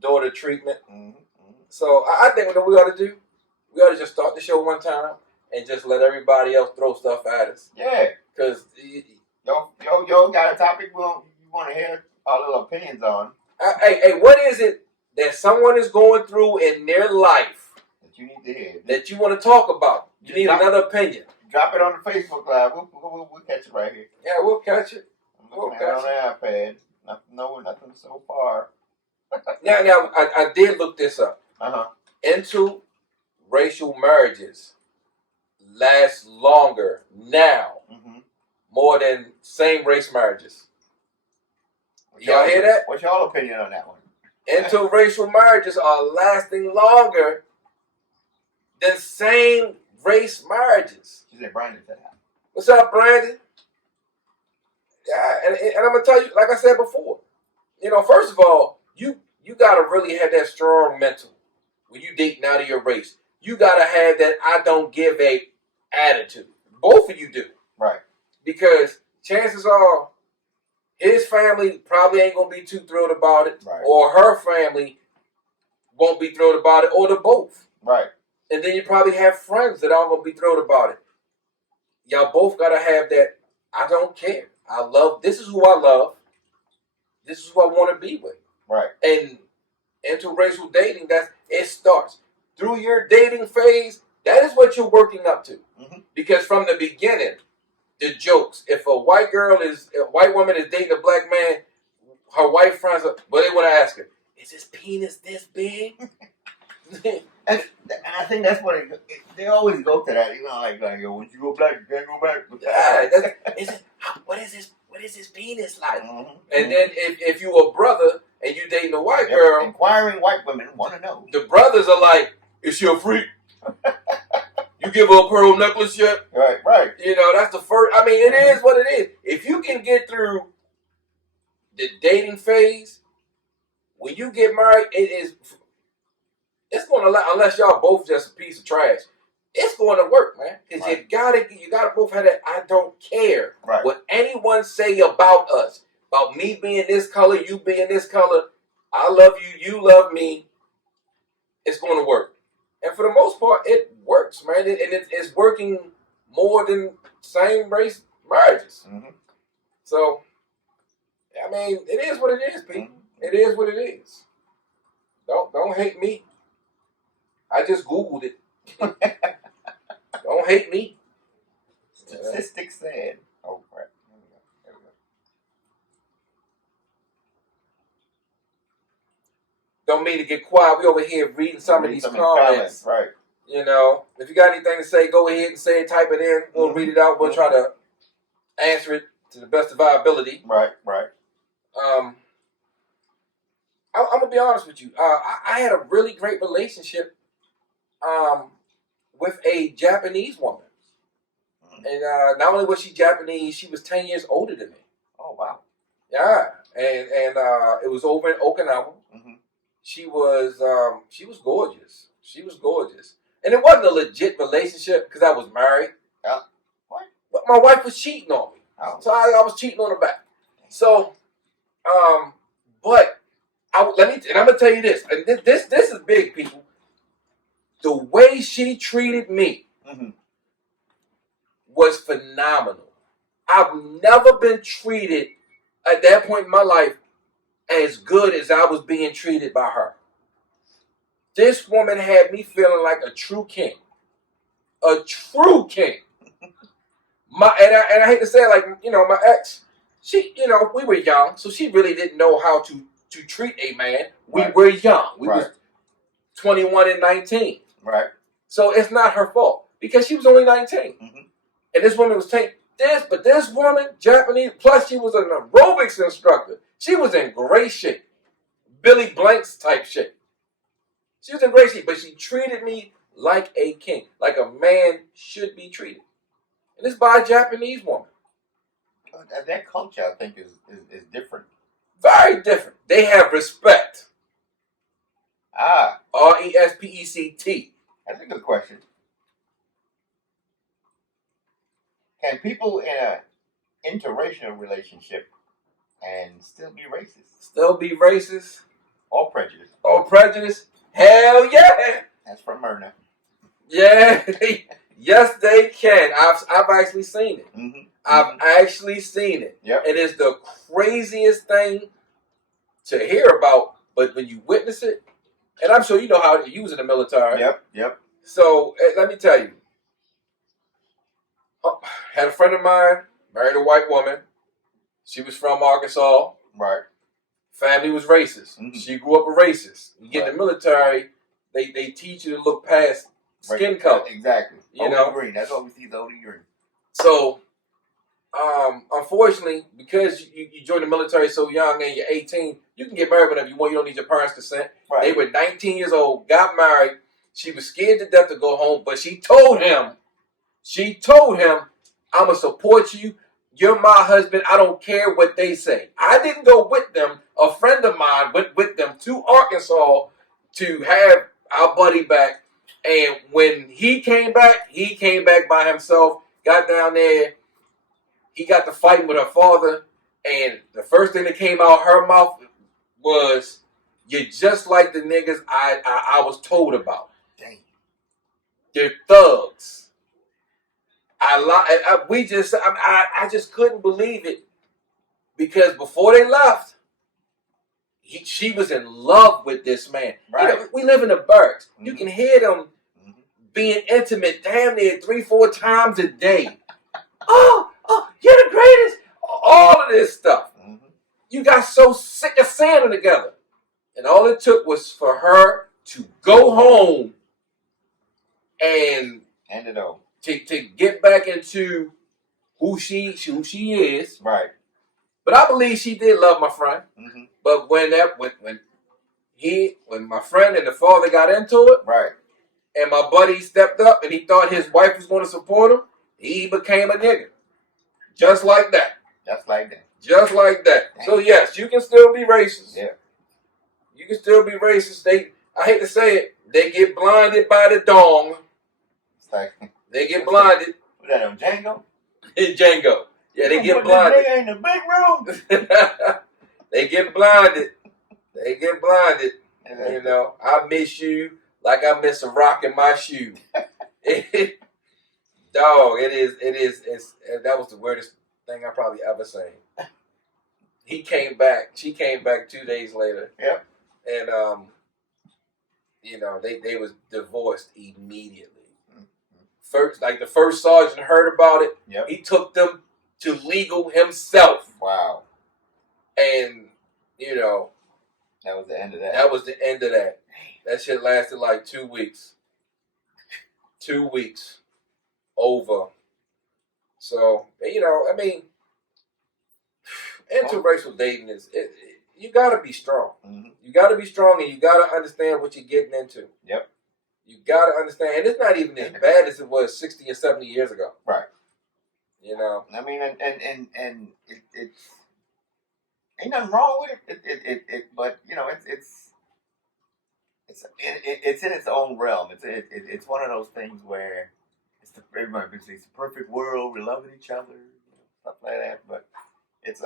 daughter treatment. Mm-hmm. So I think what we ought to do, we ought to just start the show one time and just let everybody else throw stuff at us. Yeah. Because Yo got a topic you want to hear our little opinions on hey, what is it that someone is going through in their life that you need to hear that you want to talk about? You need another opinion. Drop it on the Facebook Live. We'll catch it right here. Yeah, we'll catch it. I'm looking at it on the iPad. Nothing so far. Now, I did look this up. Interracial marriages last longer now more than same-race marriages. Y'all hear that? What's your opinion on that one? Interracial marriages are lasting longer than same-race marriages. She said Brandon said that. What's up, Brandon? Yeah, and I'm gonna tell you, like I said before, first of all, you gotta really have that strong mental when you dating out of your race. You gotta have that I don't give a attitude. Both of you do. Right. Because chances are his family probably ain't gonna be too thrilled about it. Right. Or her family won't be thrilled about it, or the both. Right. And then you probably have friends that aren't gonna be thrilled about it. Y'all both gotta have that I don't care. This is who I love. This is who I want to be with. Right. And interracial dating, it starts. Through your dating phase, that is what you're working up to. Because from the beginning, the jokes, if a white woman is dating a black man, her white friends, they want to ask her, is his penis this big? And I think that's what they always go to that. Like once you go black, you can't go back. Yeah, what is his penis like? And then if you a brother and you dating a white girl, inquiring white women want to know. The brothers are like, is she a freak? You give her a pearl necklace yet? Right. That's the first. I mean, it is what it is. If you can get through the dating phase, when you get married, it's going to, unless y'all both just a piece of trash, it's going to work, man. Because you gotta both have that I don't care what anyone say about us. About me being this color, you being this color. I love you, you love me. It's going to work. And for the most part, it works, man. And it's working more than same-race marriages. So, I mean, it is what it is, people. It is what it is. Don't hate me. I just Googled it. Don't hate me. Statistics said. Oh, crap. There we go. Don't mean to get quiet. We over here reading some of these comments. Right. If you got anything to say, go ahead and say it. Type it in. We'll read it out. We'll try to answer it to the best of our ability. Right. I'm gonna be honest with you. I had a really great relationship with a Japanese woman. And not only was she Japanese, she was 10 years older than me. Oh, wow. Yeah. And it was over in Okinawa. She was gorgeous. She was gorgeous. And it wasn't a legit relationship because I was married. What? But my wife was cheating on me. Oh. So I was cheating on her back. So, but I'm gonna tell you this, and this is big, people. The way she treated me was phenomenal. I've never been treated at that point in my life as good as I was being treated by her. This woman had me feeling like a true king. A true king. And I hate to say it, like, my ex, she, we were young, so she really didn't know how to treat a man. We were young. We was 21 and 19. Right. So it's not her fault because she was only 19. And this woman was taking this woman, Japanese, plus she was an aerobics instructor. She was in great shape. Billy Blanks type shape. She was in great shape, but she treated me like a king, like a man should be treated. And it's by a Japanese woman. That culture, I think, is different. Very different. They have respect. RESPECT. That's a good question. Can people in an interracial relationship and still be racist? Still be racist? Or prejudiced? Or prejudice? Hell yeah! That's from Myrna. Yeah. Yes, they can. I've actually seen it. Mm-hmm. I've actually seen it. Yep. And it's the craziest thing to hear about. But when you witness it, and I'm sure you know how to use it in the military. Yep. So let me tell you. Had a friend of mine, married a white woman. She was from Arkansas. Right. Family was racist. Mm-hmm. She grew up a racist. You get in the military, they teach you to look past skin color. Exactly. You know, green. That's what we see. The OD green. So, unfortunately, because you join the military so young and you're 18, you can get married whenever you want. You don't need your parents' consent. Right. They were 19 years old, got married. She was scared to death to go home, but she told him, I'm going to support you. You're my husband. I don't care what they say. I didn't go with them. A friend of mine went with them to Arkansas to have our buddy back. And when he came back by himself, got down there. He got to fighting with her father. And the first thing that came out her mouth was, you're just like the niggas I was told about. Dang. They're thugs. I just couldn't believe it, because before they left, she was in love with this man. Right. You know, we live in the barracks. Mm-hmm. You can hear them being intimate damn near 3-4 times a day. oh, you're the greatest. All of this stuff. Mm-hmm. You got so sick of saying it together. And all it took was for her to go home and end it all. To get back into who she is. Right. But I believe she did love my friend. Mm-hmm. But when my friend and the father got into it, right, and my buddy stepped up and he thought his wife was going to support him, he became a nigga. Just like that. Just like that. Just like that. Dang. So yes, you can still be racist. Yeah. You can still be racist. I hate to say it, they get blinded by the dong. It's like, they get blinded. What's that on Django? In Django. Yeah, they get blinded. In the big room. They get blinded. They get blinded. You know, I miss you like I miss a rock in my shoe. Dog, that was the weirdest thing I probably ever seen. He came back. She came back 2 days later. Yep. And you know, they was divorced immediately. The first sergeant heard about it. Yep. He took them to legal himself. Wow. And, you know, that was the end of that. That was the end of that. That shit lasted like 2 weeks. 2 weeks. Over. So, you know, I mean, interracial dating you gotta be strong. Mm-hmm. You gotta be strong, and you gotta understand what you're getting into. Yep. You gotta understand, and it's not even as bad as it was 60 or 70 years ago. Right. You know. I mean, and it's ain't nothing wrong with it. But you know, it's in its own realm. It's one of those things where everybody thinks it's a perfect world. We're loving each other, stuff like that. But it's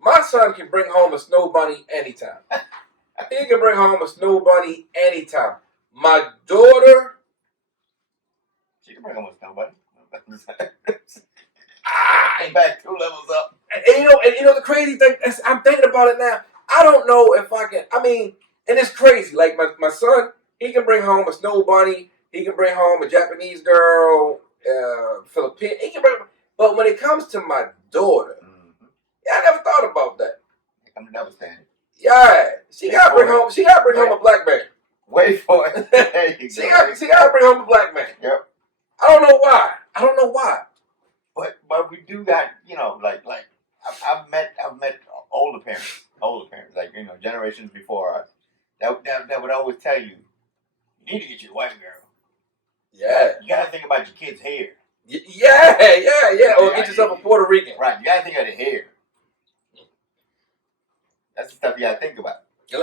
my son can bring home a snow bunny anytime. He can bring home a snow bunny anytime. My daughter, she can bring home a snow bunny. Back 2 levels up. And you know the crazy thing, I'm thinking about it now. I don't know if I can. I mean, and it's crazy. Like my son, he can bring home a snow bunny. He can bring home a Japanese girl, Philippine. He can bring. But when it comes to my daughter, I never thought about that. I'm never standing. Yeah, she gotta bring home. She gotta bring home a black man. Wait for it. She gotta bring home a black man. Yep. I don't know why. But we do got, you know, like I've met older parents, like, you know, generations before us, that would always tell you need to get you a white girl. Yeah. You gotta think about your kid's hair. Yeah. Or get yourself a Puerto Rican. Right. You gotta think of the hair. That's the stuff you gotta think about.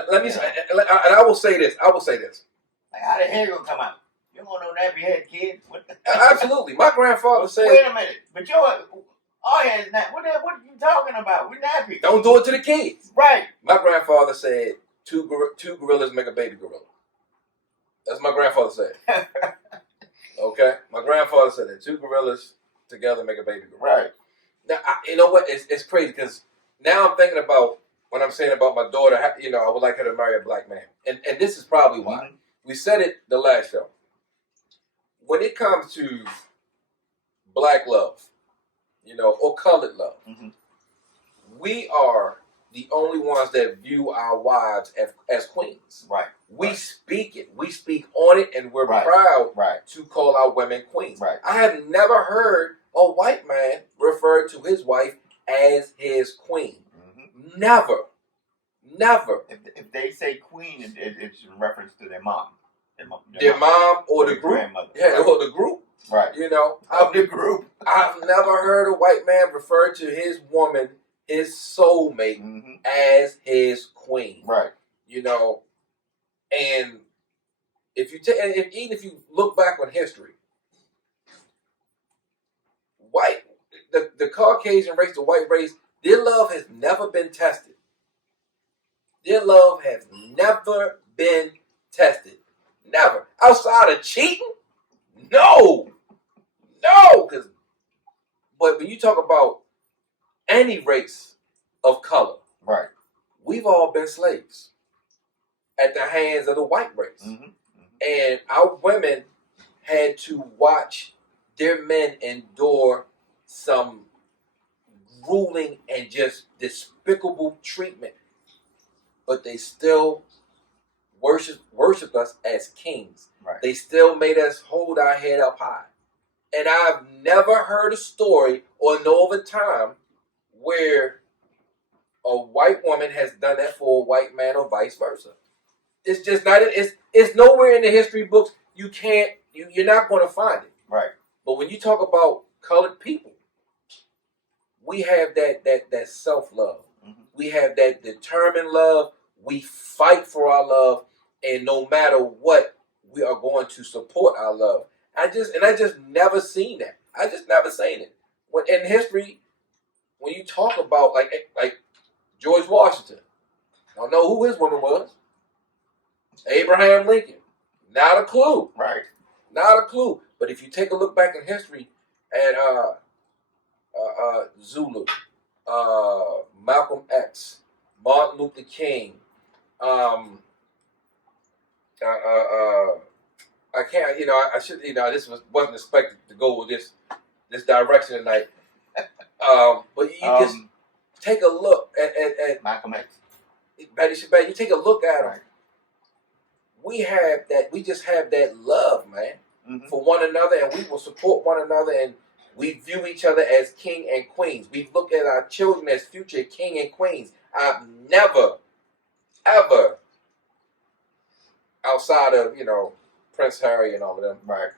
Let me say, and I will say this. Like, how the hair gonna come out? You don't want no nappy head, kid. Absolutely. My grandfather said. Wait a minute. But our hair is not. What are you talking about? We're nappy. Don't do it to the kids. Right. My grandfather said two gorillas make a baby gorilla. That's my grandfather said. Okay? My grandfather said that 2 gorillas together make a baby gorilla. Right. Now, you know what? It's crazy because now I'm thinking about what I'm saying about my daughter. You know, I would like her to marry a black man. And this is probably why. Mm-hmm. We said it the last show. When it comes to black love, you know, or colored love, Mm-hmm. we are the only ones that view our wives as queens. Right. We speak it. We speak on it, and we're proud to call our women queens. Right. I have never heard a white man refer to his wife as his queen. Mm-hmm. Never. Never. If they say queen, it's in reference to their mom. Their mom or the group. Grandmother. Yeah, Right. or the group. Right. You know, the group. I've never heard a white man refer to his woman, his soulmate, Mm-hmm. as his queen. Right. You know, and if you even if you look back on history, the Caucasian race, the white race, their love has never been tested. Their love has never been tested. Never. Outside of cheating? No. No. But when you talk about any race of color, right, we've all been slaves at the hands of the white race. Mm-hmm. Mm-hmm. And our women had to watch their men endure some grueling and just despicable treatment. But they still worshiped us as kings. Right. They still made us hold our head up high. And I've never heard a story or know of a time where a white woman has done that for a white man or vice versa. It's just not. It's nowhere in the history books. You're not going to find it. Right. But when you talk about colored people, we have that self-love. Mm-hmm. We have that determined love. We fight for our love, and no matter what, we are going to support our love. I just never seen that. I just never seen it. When in history, when you talk about like George Washington, I don't know who his woman was. Abraham Lincoln, not a clue. Right. Not a clue. But if you take a look back in history at Zulu, Malcolm X, Martin Luther King, I can't, I should, this wasn't expected to go with this direction tonight. But you just take a look at Malcolm X. You take a look at him. Right. We just have that love, man, mm-hmm. for one another, and we will support one another, and we view each other as king and queens. We look at our children as future king and queens. I've never, ever, outside of, Prince Harry and all of them, right,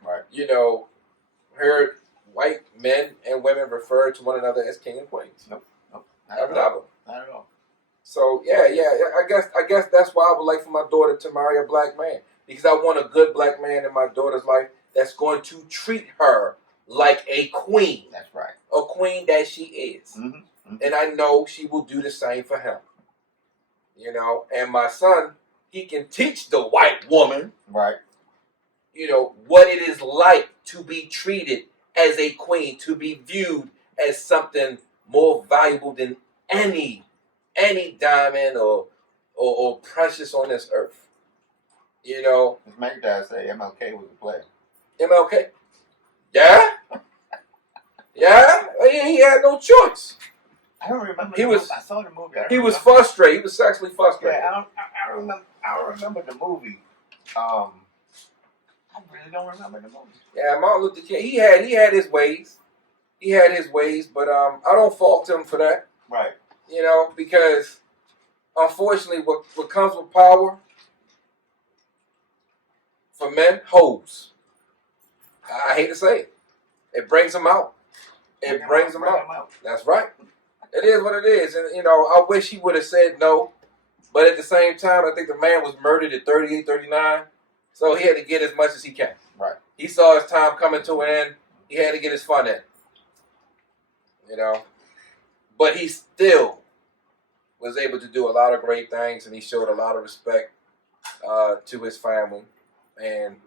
heard white men and women refer to one another as king and queens. Nope. Never. Not at all. So yeah. I guess that's why I would like for my daughter to marry a black man, because I want a good black man in my daughter's life that's going to treat her like a queen. That's right. A queen that she is. Mm-hmm. Mm-hmm. And I know she will do the same for him. And my son, he can teach the white woman, right, what it is like to be treated as a queen, to be viewed as something more valuable than any diamond or precious on this earth. As my dad say, MLK was a player. MLK? Yeah? Yeah? He had no choice. I don't remember. I saw the movie. He was frustrated. He was sexually frustrated. Yeah, I don't remember the movie. I really don't remember the movie. Yeah, Martin Luther King. He had his ways. He had his ways, but I don't fault him for that. Right. Because unfortunately, what comes with power for men, hoes. I hate to say it. It brings them out. It brings them out. That's right. It is what it is. And, I wish he would have said no. But at the same time, I think the man was murdered at 38, 39. So he had to get as much as he can. Right. He saw his time coming to an end. He had to get his fun in. But he still was able to do a lot of great things, and he showed a lot of respect to his family. And,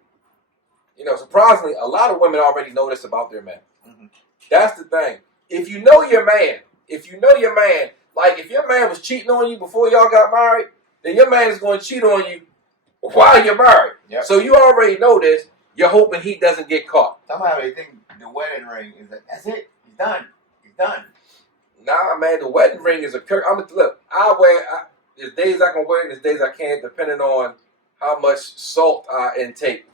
you know, surprisingly, a lot of women already know this about their men. Mm-hmm. That's the thing. If you know your man, like if your man was cheating on you before y'all got married, then your man is going to cheat on you while you're married. Yep. So you already know this. You're hoping he doesn't get caught. Somehow they think the wedding ring is like, that's it. He's done. He's done. Nah, man, the wedding ring is a curse. Look, there's days I can wear it, there's days I can't, depending on how much salt I intake.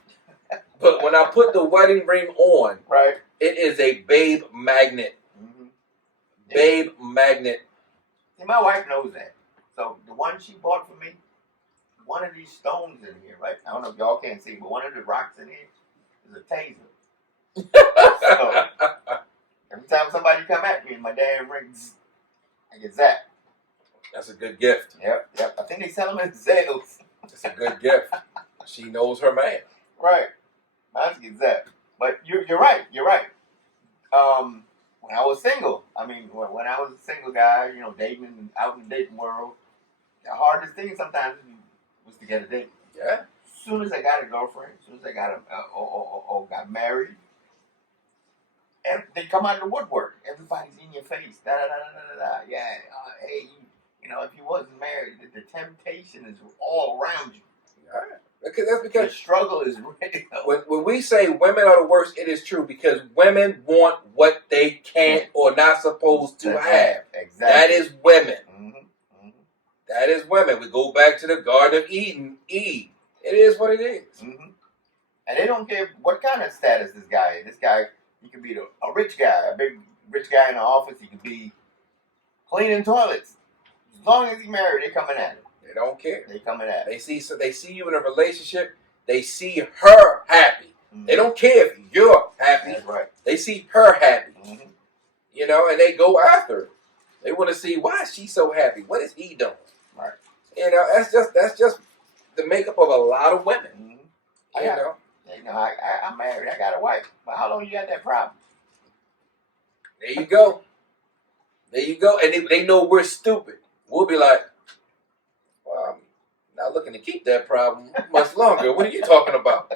But when I put the wedding ring on, right, it is a babe magnet. Mm-hmm. Babe magnet. See, my wife knows that. So the one she bought for me, one of these stones in here, right? I don't know if y'all can't see, but one of the rocks in here is a taser. So every time somebody come at me and my damn rings, I get zapped. That's a good gift. Yep. I think they sell them in sales. It's a good gift. She knows her man. Right. I just get zapped. But you're right. When I was single, when I was a single guy, you know, dating out in the dating world, the hardest thing sometimes was to get a date. Yeah. As soon as I got a girlfriend, as soon as I got got married, and they come out of the woodwork. Everybody's in your face. Da da da da da da. Yeah. Hey, you know, if you wasn't married, the temptation is all around you. Yeah. That's because the struggle is real. When we say women are the worst, it is true because women want what they can't or not supposed to have. Exactly. That is women. Mm-hmm. Mm-hmm. That is women. We go back to the Garden of Eden. Eve. It is what it is. Mm-hmm. And they don't care what kind of status this guy is. This guy, he could be a rich guy, a big rich guy in the office. He could be cleaning toilets. As long as he's married, they're coming at him. They don't care. They coming at him. They see you in a relationship. They see her happy. Mm-hmm. They don't care if you're happy. That's right. They see her happy. Mm-hmm. You know, and they go after her. They want to see why is she so happy. What is he doing? Right. You know, that's just the makeup of a lot of women. Mm-hmm. I'm married. I got a wife. But how long you got that problem? There you go. And they know we're stupid. We'll be like, well, I'm not looking to keep that problem much longer. What are you talking about?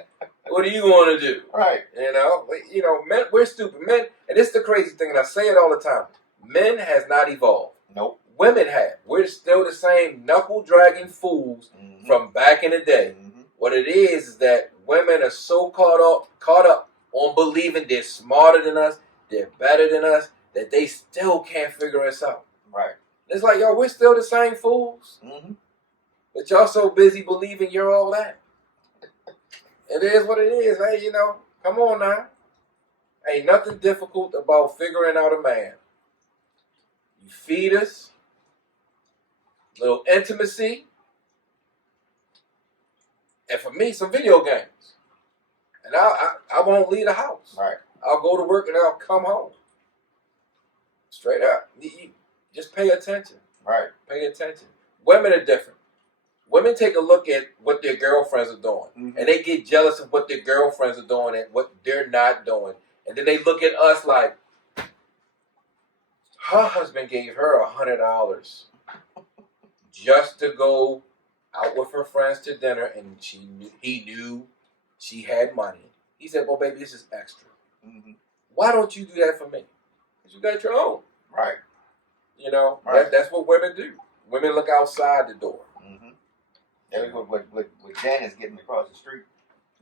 What are you going to do? Right. You know, men, we're stupid. Men, and it's the crazy thing, and I say it all the time. Men has not evolved. Nope. Women have. We're still the same knuckle-dragging fools from back in the day. Mm-hmm. What it is that women are so caught up on believing they're smarter than us, they're better than us, that they still can't figure us out. Right. It's like, yo, we're still the same fools. Mm-hmm. But y'all so busy believing you're all that. It is what it is. Hey, you know, come on now. Ain't nothing difficult about figuring out a man. You feed us, little intimacy, and for me, some video games. And I won't leave the house. Right. I'll go to work and I'll come home. Straight up. You just pay attention. Right. Pay attention. Women are different. Women take a look at what their girlfriends are doing, and they get jealous of what their girlfriends are doing and what they're not doing. And then they look at us like, her husband gave her $100 just to go out with her friends to dinner, and he knew she had money. He said, well, baby, this is extra. Mm-hmm. Why don't you do that for me? Because you got your own. Right. You know, right. That's what women do. Women look outside the door. Mm-hmm. That's what Janice getting across the street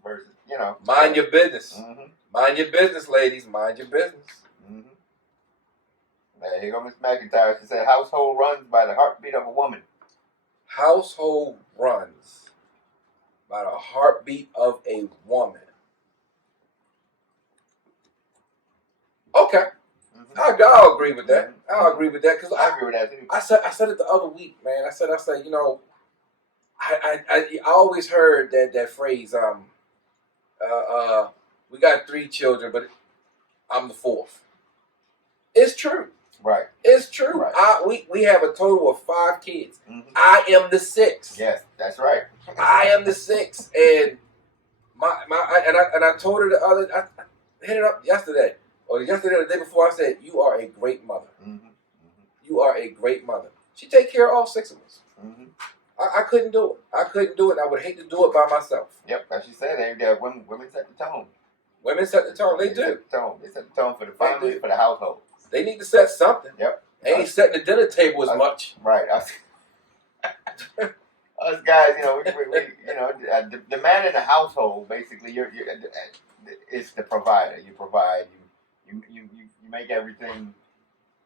versus, you know. Mind your business. Mm-hmm. Mind your business, ladies. Mind your business. Mm-hmm. Here goes Miss McIntyre. She said, household runs by the heartbeat of a woman. Household runs by the heartbeat of a woman. Okay. Mm-hmm. I'll agree with that. Mm-hmm. I'll agree with that because I agree with that too. I said it the other week, man. I said, you know, I always heard that phrase. We got 3 children, but I'm the 4th. It's true. Right. It's true. Right. We have a total of 5 kids. Mm-hmm. I am the 6th. Yes, that's right. I am the 6th, and I told her the other. I hit it up yesterday or the day before. I said, "You are a great mother. Mm-hmm. Mm-hmm. You are a great mother." She take care of all 6 of us. Mm-hmm. I couldn't do it. I couldn't do it. I would hate to do it by myself. Yep, as you said, women set the tone. Women set the tone. They do. Set the tone. They set the tone for the family, for the household. They need to set something. Yep. They ain't setting the dinner table as much. Right. Us guys, you know, the man in the household, basically, it's the provider. You provide. You make everything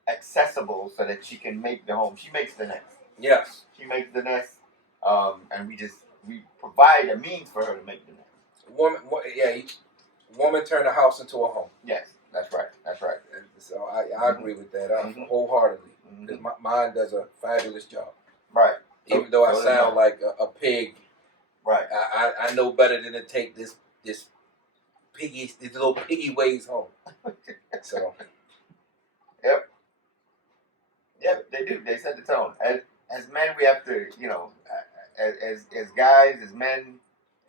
accessible so that she can make the home. She makes the nest. Yes. She makes the nest, and we provide a means for her to make the nest. Woman turn the house into a home. Yes, that's right. That's right. And so I agree with that wholeheartedly. Because mine does a fabulous job. Right. Even though I sound like a pig. Right. I know better than to take this little piggy ways home. So. Yep. Yep, they do. They set the tone. As men, we have to, you know, as guys, as men,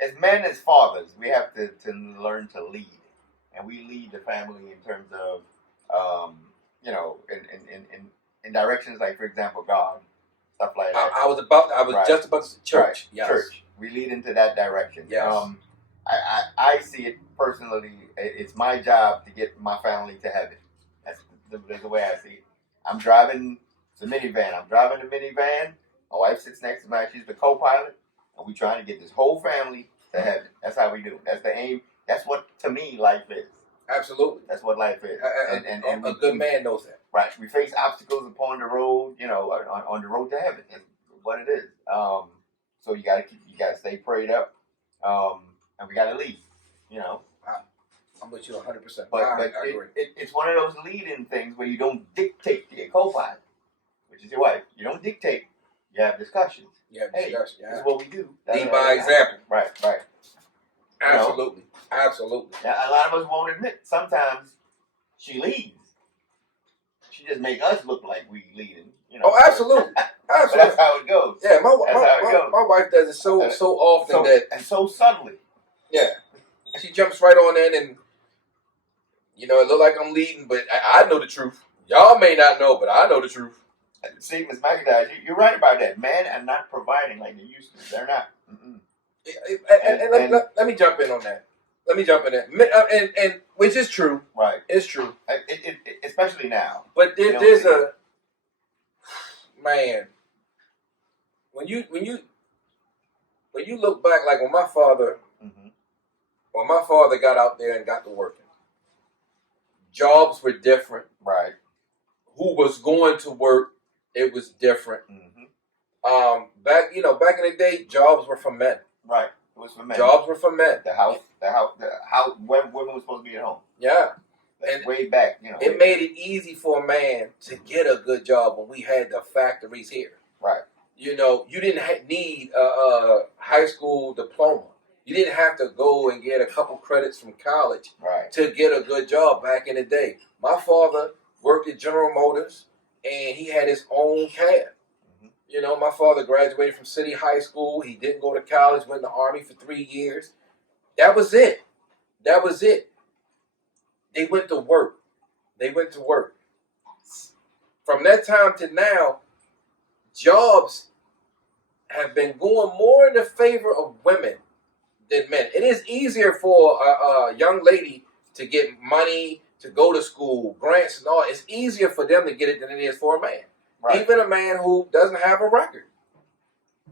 as fathers, we have to learn to lead, and we lead the family in terms of, you know, in directions like, for example, God, stuff like that. I was just about to church. Right. Yes. Church. We lead into that direction. Yes. I see it personally. It's my job to get my family to heaven. That's the way I see it. I'm driving the minivan. My wife sits next to me. She's the co-pilot. And we're trying to get this whole family to heaven. That's how we do. That's the aim. That's what, to me, life is. Absolutely. That's what life is. And a good man knows that. Right. We face obstacles upon the road, you know, on the road to heaven. That's what it is. So you gotta stay prayed up. And we gotta lead, you know. I'm with you 100%. But I agree. It's one of those leading things where you don't dictate to your co-pilot, which is your wife. You don't dictate. You have discussions. Hey, this is what we do. Lead by example. Right. Absolutely. You know? Absolutely. Now, a lot of us won't admit. Sometimes she leads. She just make us look like we leading. You know. Oh, absolutely. Absolutely. That's how it goes. Yeah, my wife does it so often and so subtly. Yeah. She jumps right on in and, you know, it look like I'm leading, but I know the truth. Y'all may not know, but I know the truth. See, Ms. McIntyre, you're right about that. Men are not providing like they used to. They're not. Let me jump in on that. And which is true. Right. It's true. Especially now. But there's a man. When you look back, like when my father got out there and got to working, jobs were different. Right. Who was going to work, it was different. Back in the day, jobs were for men. Right. It was for men. Jobs were for men. The house, women were supposed to be at home. Yeah. And way back, you know. It made it easy for a man to get a good job when we had the factories here. Right. You know, you didn't need a high school diploma. You didn't have to go and get a couple credits from college to get a good job back in the day. My father worked at General Motors, and he had his own cab. You know, my father graduated from City High School. He didn't go to college, went in the Army for 3 years. That was it. They went to work. From that time to now, jobs have been going more in the favor of women than men. It is easier for a young lady to get money, to go to school, grants and all. It's easier for them to get it than it is for a man. Right. Even a man who doesn't have a record.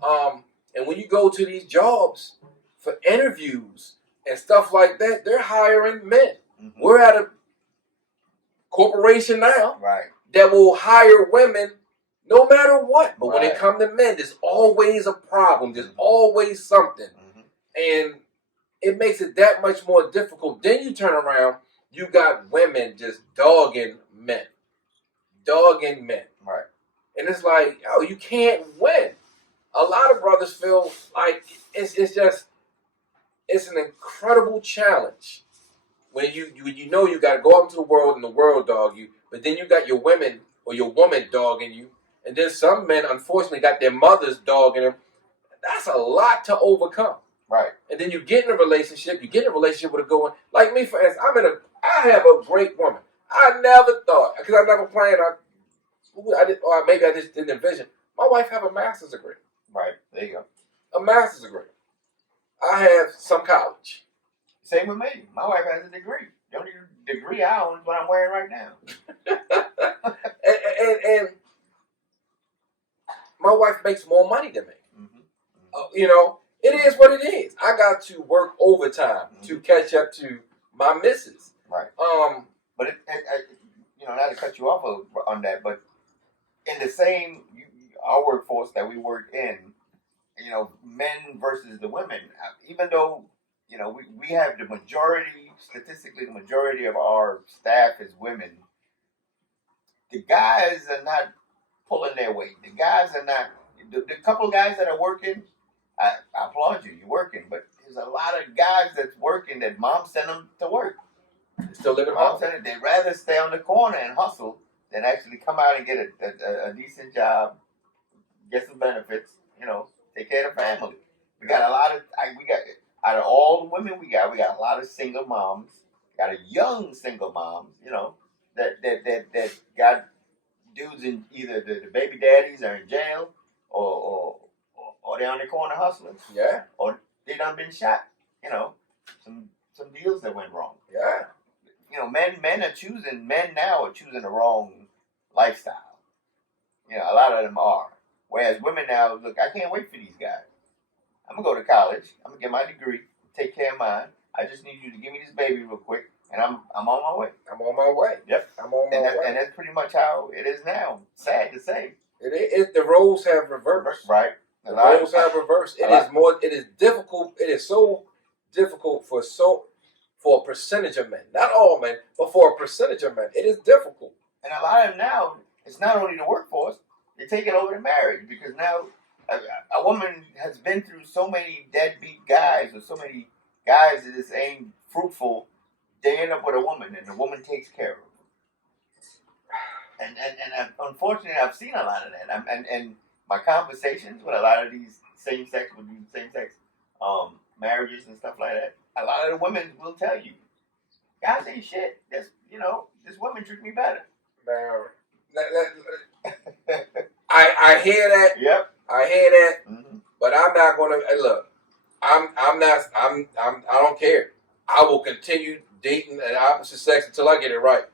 And when you go to these jobs for interviews and stuff like that, they're hiring men. We're at a corporation now that will hire women no matter what. But when it comes to men, there's always a problem. There's always something. And it makes it that much more difficult. Then you turn around, you got women just dogging men. Right. And it's like, you can't win. A lot of brothers feel like it's an incredible challenge when you know you got to go out into the world and the world dog you, but then you got your women or your woman dogging you, and then some men unfortunately got their mothers dogging them. That's a lot to overcome. Right. And then you get in a relationship. with a good one. Like me, for instance, I have a great woman. I never thought, because I never planned. Maybe I just didn't envision. My wife have a master's degree. Right. There you go. A master's degree. I have some college. Same with me. My wife has a degree. The only degree I own is what I'm wearing right now. and my wife makes more money than me. Mm-hmm. You know, it is what it is. I got to work overtime to catch up to my missus. Right. But not to cut you off on that, but in the same our workforce that we work in, men versus the women, even though we have statistically the majority of our staff is women, the guys are not pulling their weight. The guys are not, the couple of guys that are working, I applaud you, you're working, but there's a lot of guys that's working that mom sent them to work. Still living Mom home. said they'd rather stay on the corner and hustle than actually come out and get a decent job, get some benefits, take care of the family. We got a lot of, out of all the women we got a lot of single moms, got a young single moms, that got dudes in either the baby daddies are in jail or they're on the corner hustling. Yeah. Or they done been shot. Some deals that went wrong. Yeah. Men now are choosing the wrong lifestyle. A lot of them are. Whereas women now, look, I can't wait for these guys. I'm gonna go to college. I'm gonna get my degree, take care of mine. I just need you to give me this baby real quick, and I'm on my way. I'm on my way. Yep. I'm on my way. And that's pretty much how it is now. Sad to say. The roles have reversed. Right. The roles have reversed. It is difficult. It is so difficult for a percentage of men. Not all men, but for a percentage of men. It is difficult. And a lot of them now, it's not only the workforce, they take it over to marriage, because now a woman has been through so many deadbeat guys or so many guys that just ain't fruitful. They end up with a woman, and the woman takes care of them. And unfortunately, I've seen a lot of that. And my conversations with a lot of these same-sex marriages and stuff like that, a lot of the women will tell you, guys ain't shit. This woman treat me better. I hear that. Yep. I hear that. Mm-hmm. But I'm not gonna look. I don't care. I will continue dating an opposite sex until I get it right.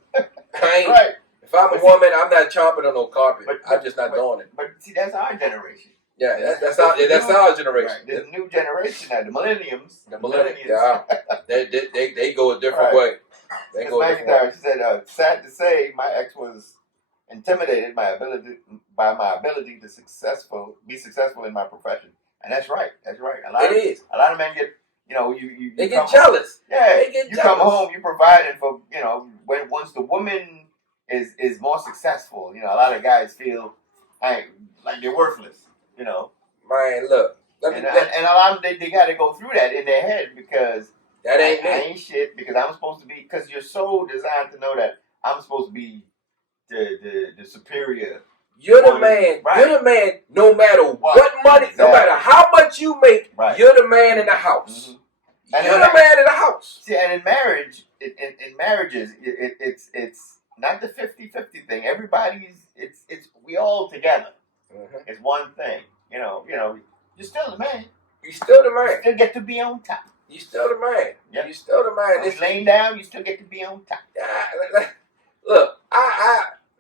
Right. If I'm a woman, I'm not chomping on no carpet. I'm just not doing it. But see, that's our generation. Yeah, that's our generation. Right. There's a new generation now, the millenniums. Yeah, they go a different way. They go a different way. She said, sad to say, my ex was intimidated by my ability to be successful in my profession, and that's right. That's right. A lot of men get, they get jealous. Yeah, they get jealous. Come home, you provided for, once the woman is more successful, a lot of guys feel like they're worthless, Man, look. And a lot of them, they got to go through that in their head, because that ain't me. I ain't shit, because I'm supposed to be, because you're so designed to know that I'm supposed to be the superior. You're the man. Right. You're the man no matter what money, exactly. No matter how much you make, right. You're the man in the house. Mm-hmm. You're the man in the house. See, and in marriage, in marriages, it's not the 50-50 thing. We all together. Mm-hmm. It's one thing. You're still the man. You still the man. You still get to be on top. You still the man. Yep. You still the man. This laying down, you still get to be on top. Look,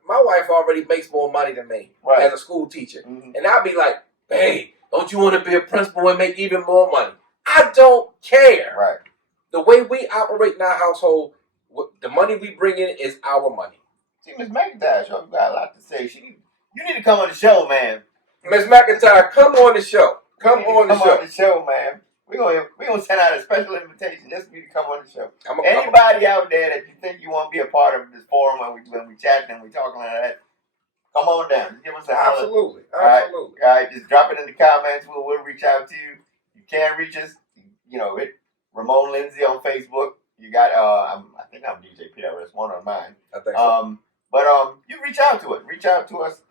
my wife already makes more money than me as a school teacher, mm-hmm. And I'll be like, "Hey, don't you want to be a principal and make even more money?" I don't care. Right. The way we operate in our household, the money we bring in is our money. See, Miss McIntyre, you got a lot to say. You need to come on the show, man. Miss McIntyre, come on the show. Come on the show, man. We're gonna send out a special invitation just for you to come on the show. Anybody out there that you think you want to be a part of this forum when we chat and we talking like that, come on down. Just give us a holler. Absolutely. All right. Just drop it in the comments. We'll reach out to you. You can reach us. Hit Ramon Lindsay on Facebook. You got I think I'm DJ PRS1 on mine. I think so. But you reach out to us. Reach out to us.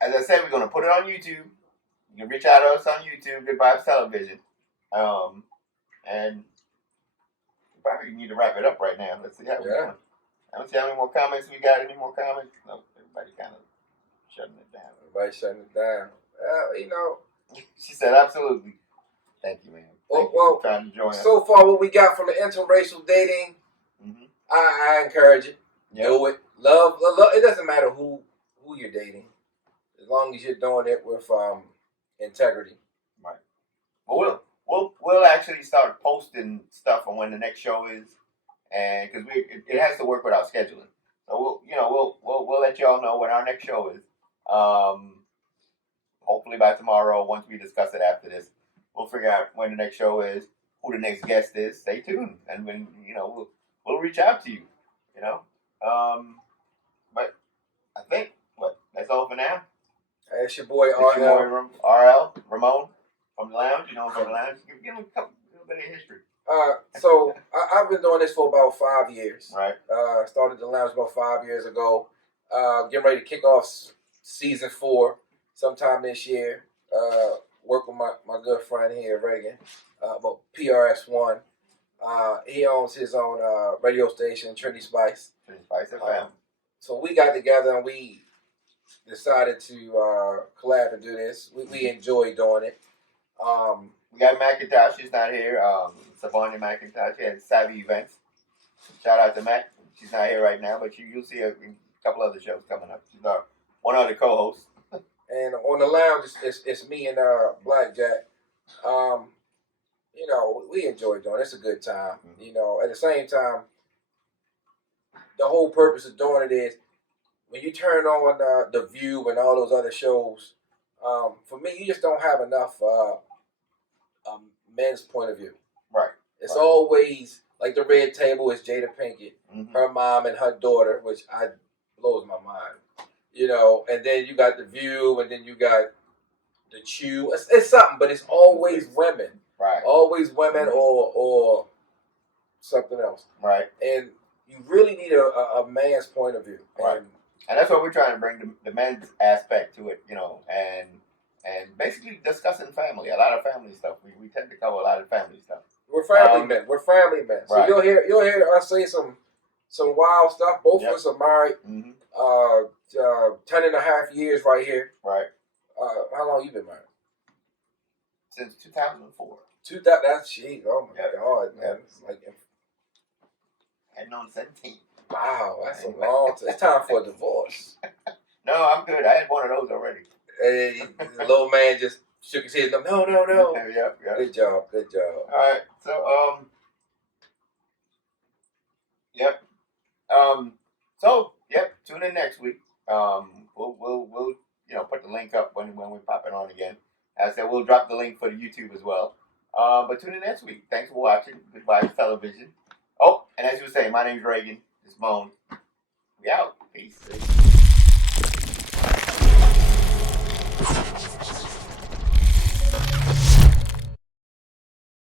As I said, we're gonna put it on YouTube. You can reach out to us on YouTube, Good Vibes Television. And we probably need to wrap it up right now. Let's see how we're doing. I don't see how many more comments we got. Any more comments? No, everybody kind of shutting it down. Everybody's shutting it down. She said, absolutely. Thank you, man. Thank you Well, for trying to join us. so far, what we got from the interracial dating, I encourage it. Yep. Do it. Love. It doesn't matter who you're dating, as long as you're doing it with integrity. Right. Well, we'll actually start posting stuff on when the next show is, and because it has to work with our scheduling. So we'll let y'all know when our next show is. Hopefully by tomorrow, once we discuss it after this, we'll figure out when the next show is, who the next guest is. Stay tuned, and when we'll reach out to you. But I think that's all for now. It's your boy It's RL. your boy RL Ramon from the lounge. From the lounge. Give him a little bit of history. So I've been doing this for about 5 years. Right. Started the lounge about 5 years ago. Getting ready to kick off season 4 sometime this year. Work with my good friend here, Reagan, about PRS1. He owns his own radio station, Trinity Spice. Trinity Spice FM. So we got together and we decided to collab and do this. We enjoy doing it. We got McIntosh. She's not here. Savannah McIntosh. She had Savvy Events. Shout out to Mac. She's not here right now, but you'll see her in a couple other shows coming up. She's one other co-host. And on the lounge, it's me and Blackjack. We enjoy doing it. It's a good time. At the same time, the whole purpose of doing it is when you turn on The View and all those other shows, for me, you just don't have enough men's point of view. Right. It's always like the Red Table is Jada Pinkett, her mom and her daughter, which blows my mind. And then you got The View, and then you got The Chew. It's something, but it's always women. Right. Always women or something else. Right. And you really need a man's point of view. Right. And that's what we're trying to bring the men's aspect to it, and basically discussing family, a lot of family stuff. We tend to cover a lot of family stuff. We're family men. We're family men. So right. you'll hear us say some wild stuff. Both of us are married. 10.5 years right here. Right. How long you been married? Since 2004. 2000. That's oh my God, man. It's like heading on 17. Wow, that's a long time. It's time for a divorce. No, I'm good. I had one of those already. Hey, the little man just shook his head. No. Yep. Good job. All right. So yep. Tune in next week. We'll put the link up when we pop it on again. As I said, we'll drop the link for the YouTube as well. But tune in next week. Thanks for watching. Goodbye Television. Oh, and as you were saying, my name's Reagan. It's Moan. We out. Peace.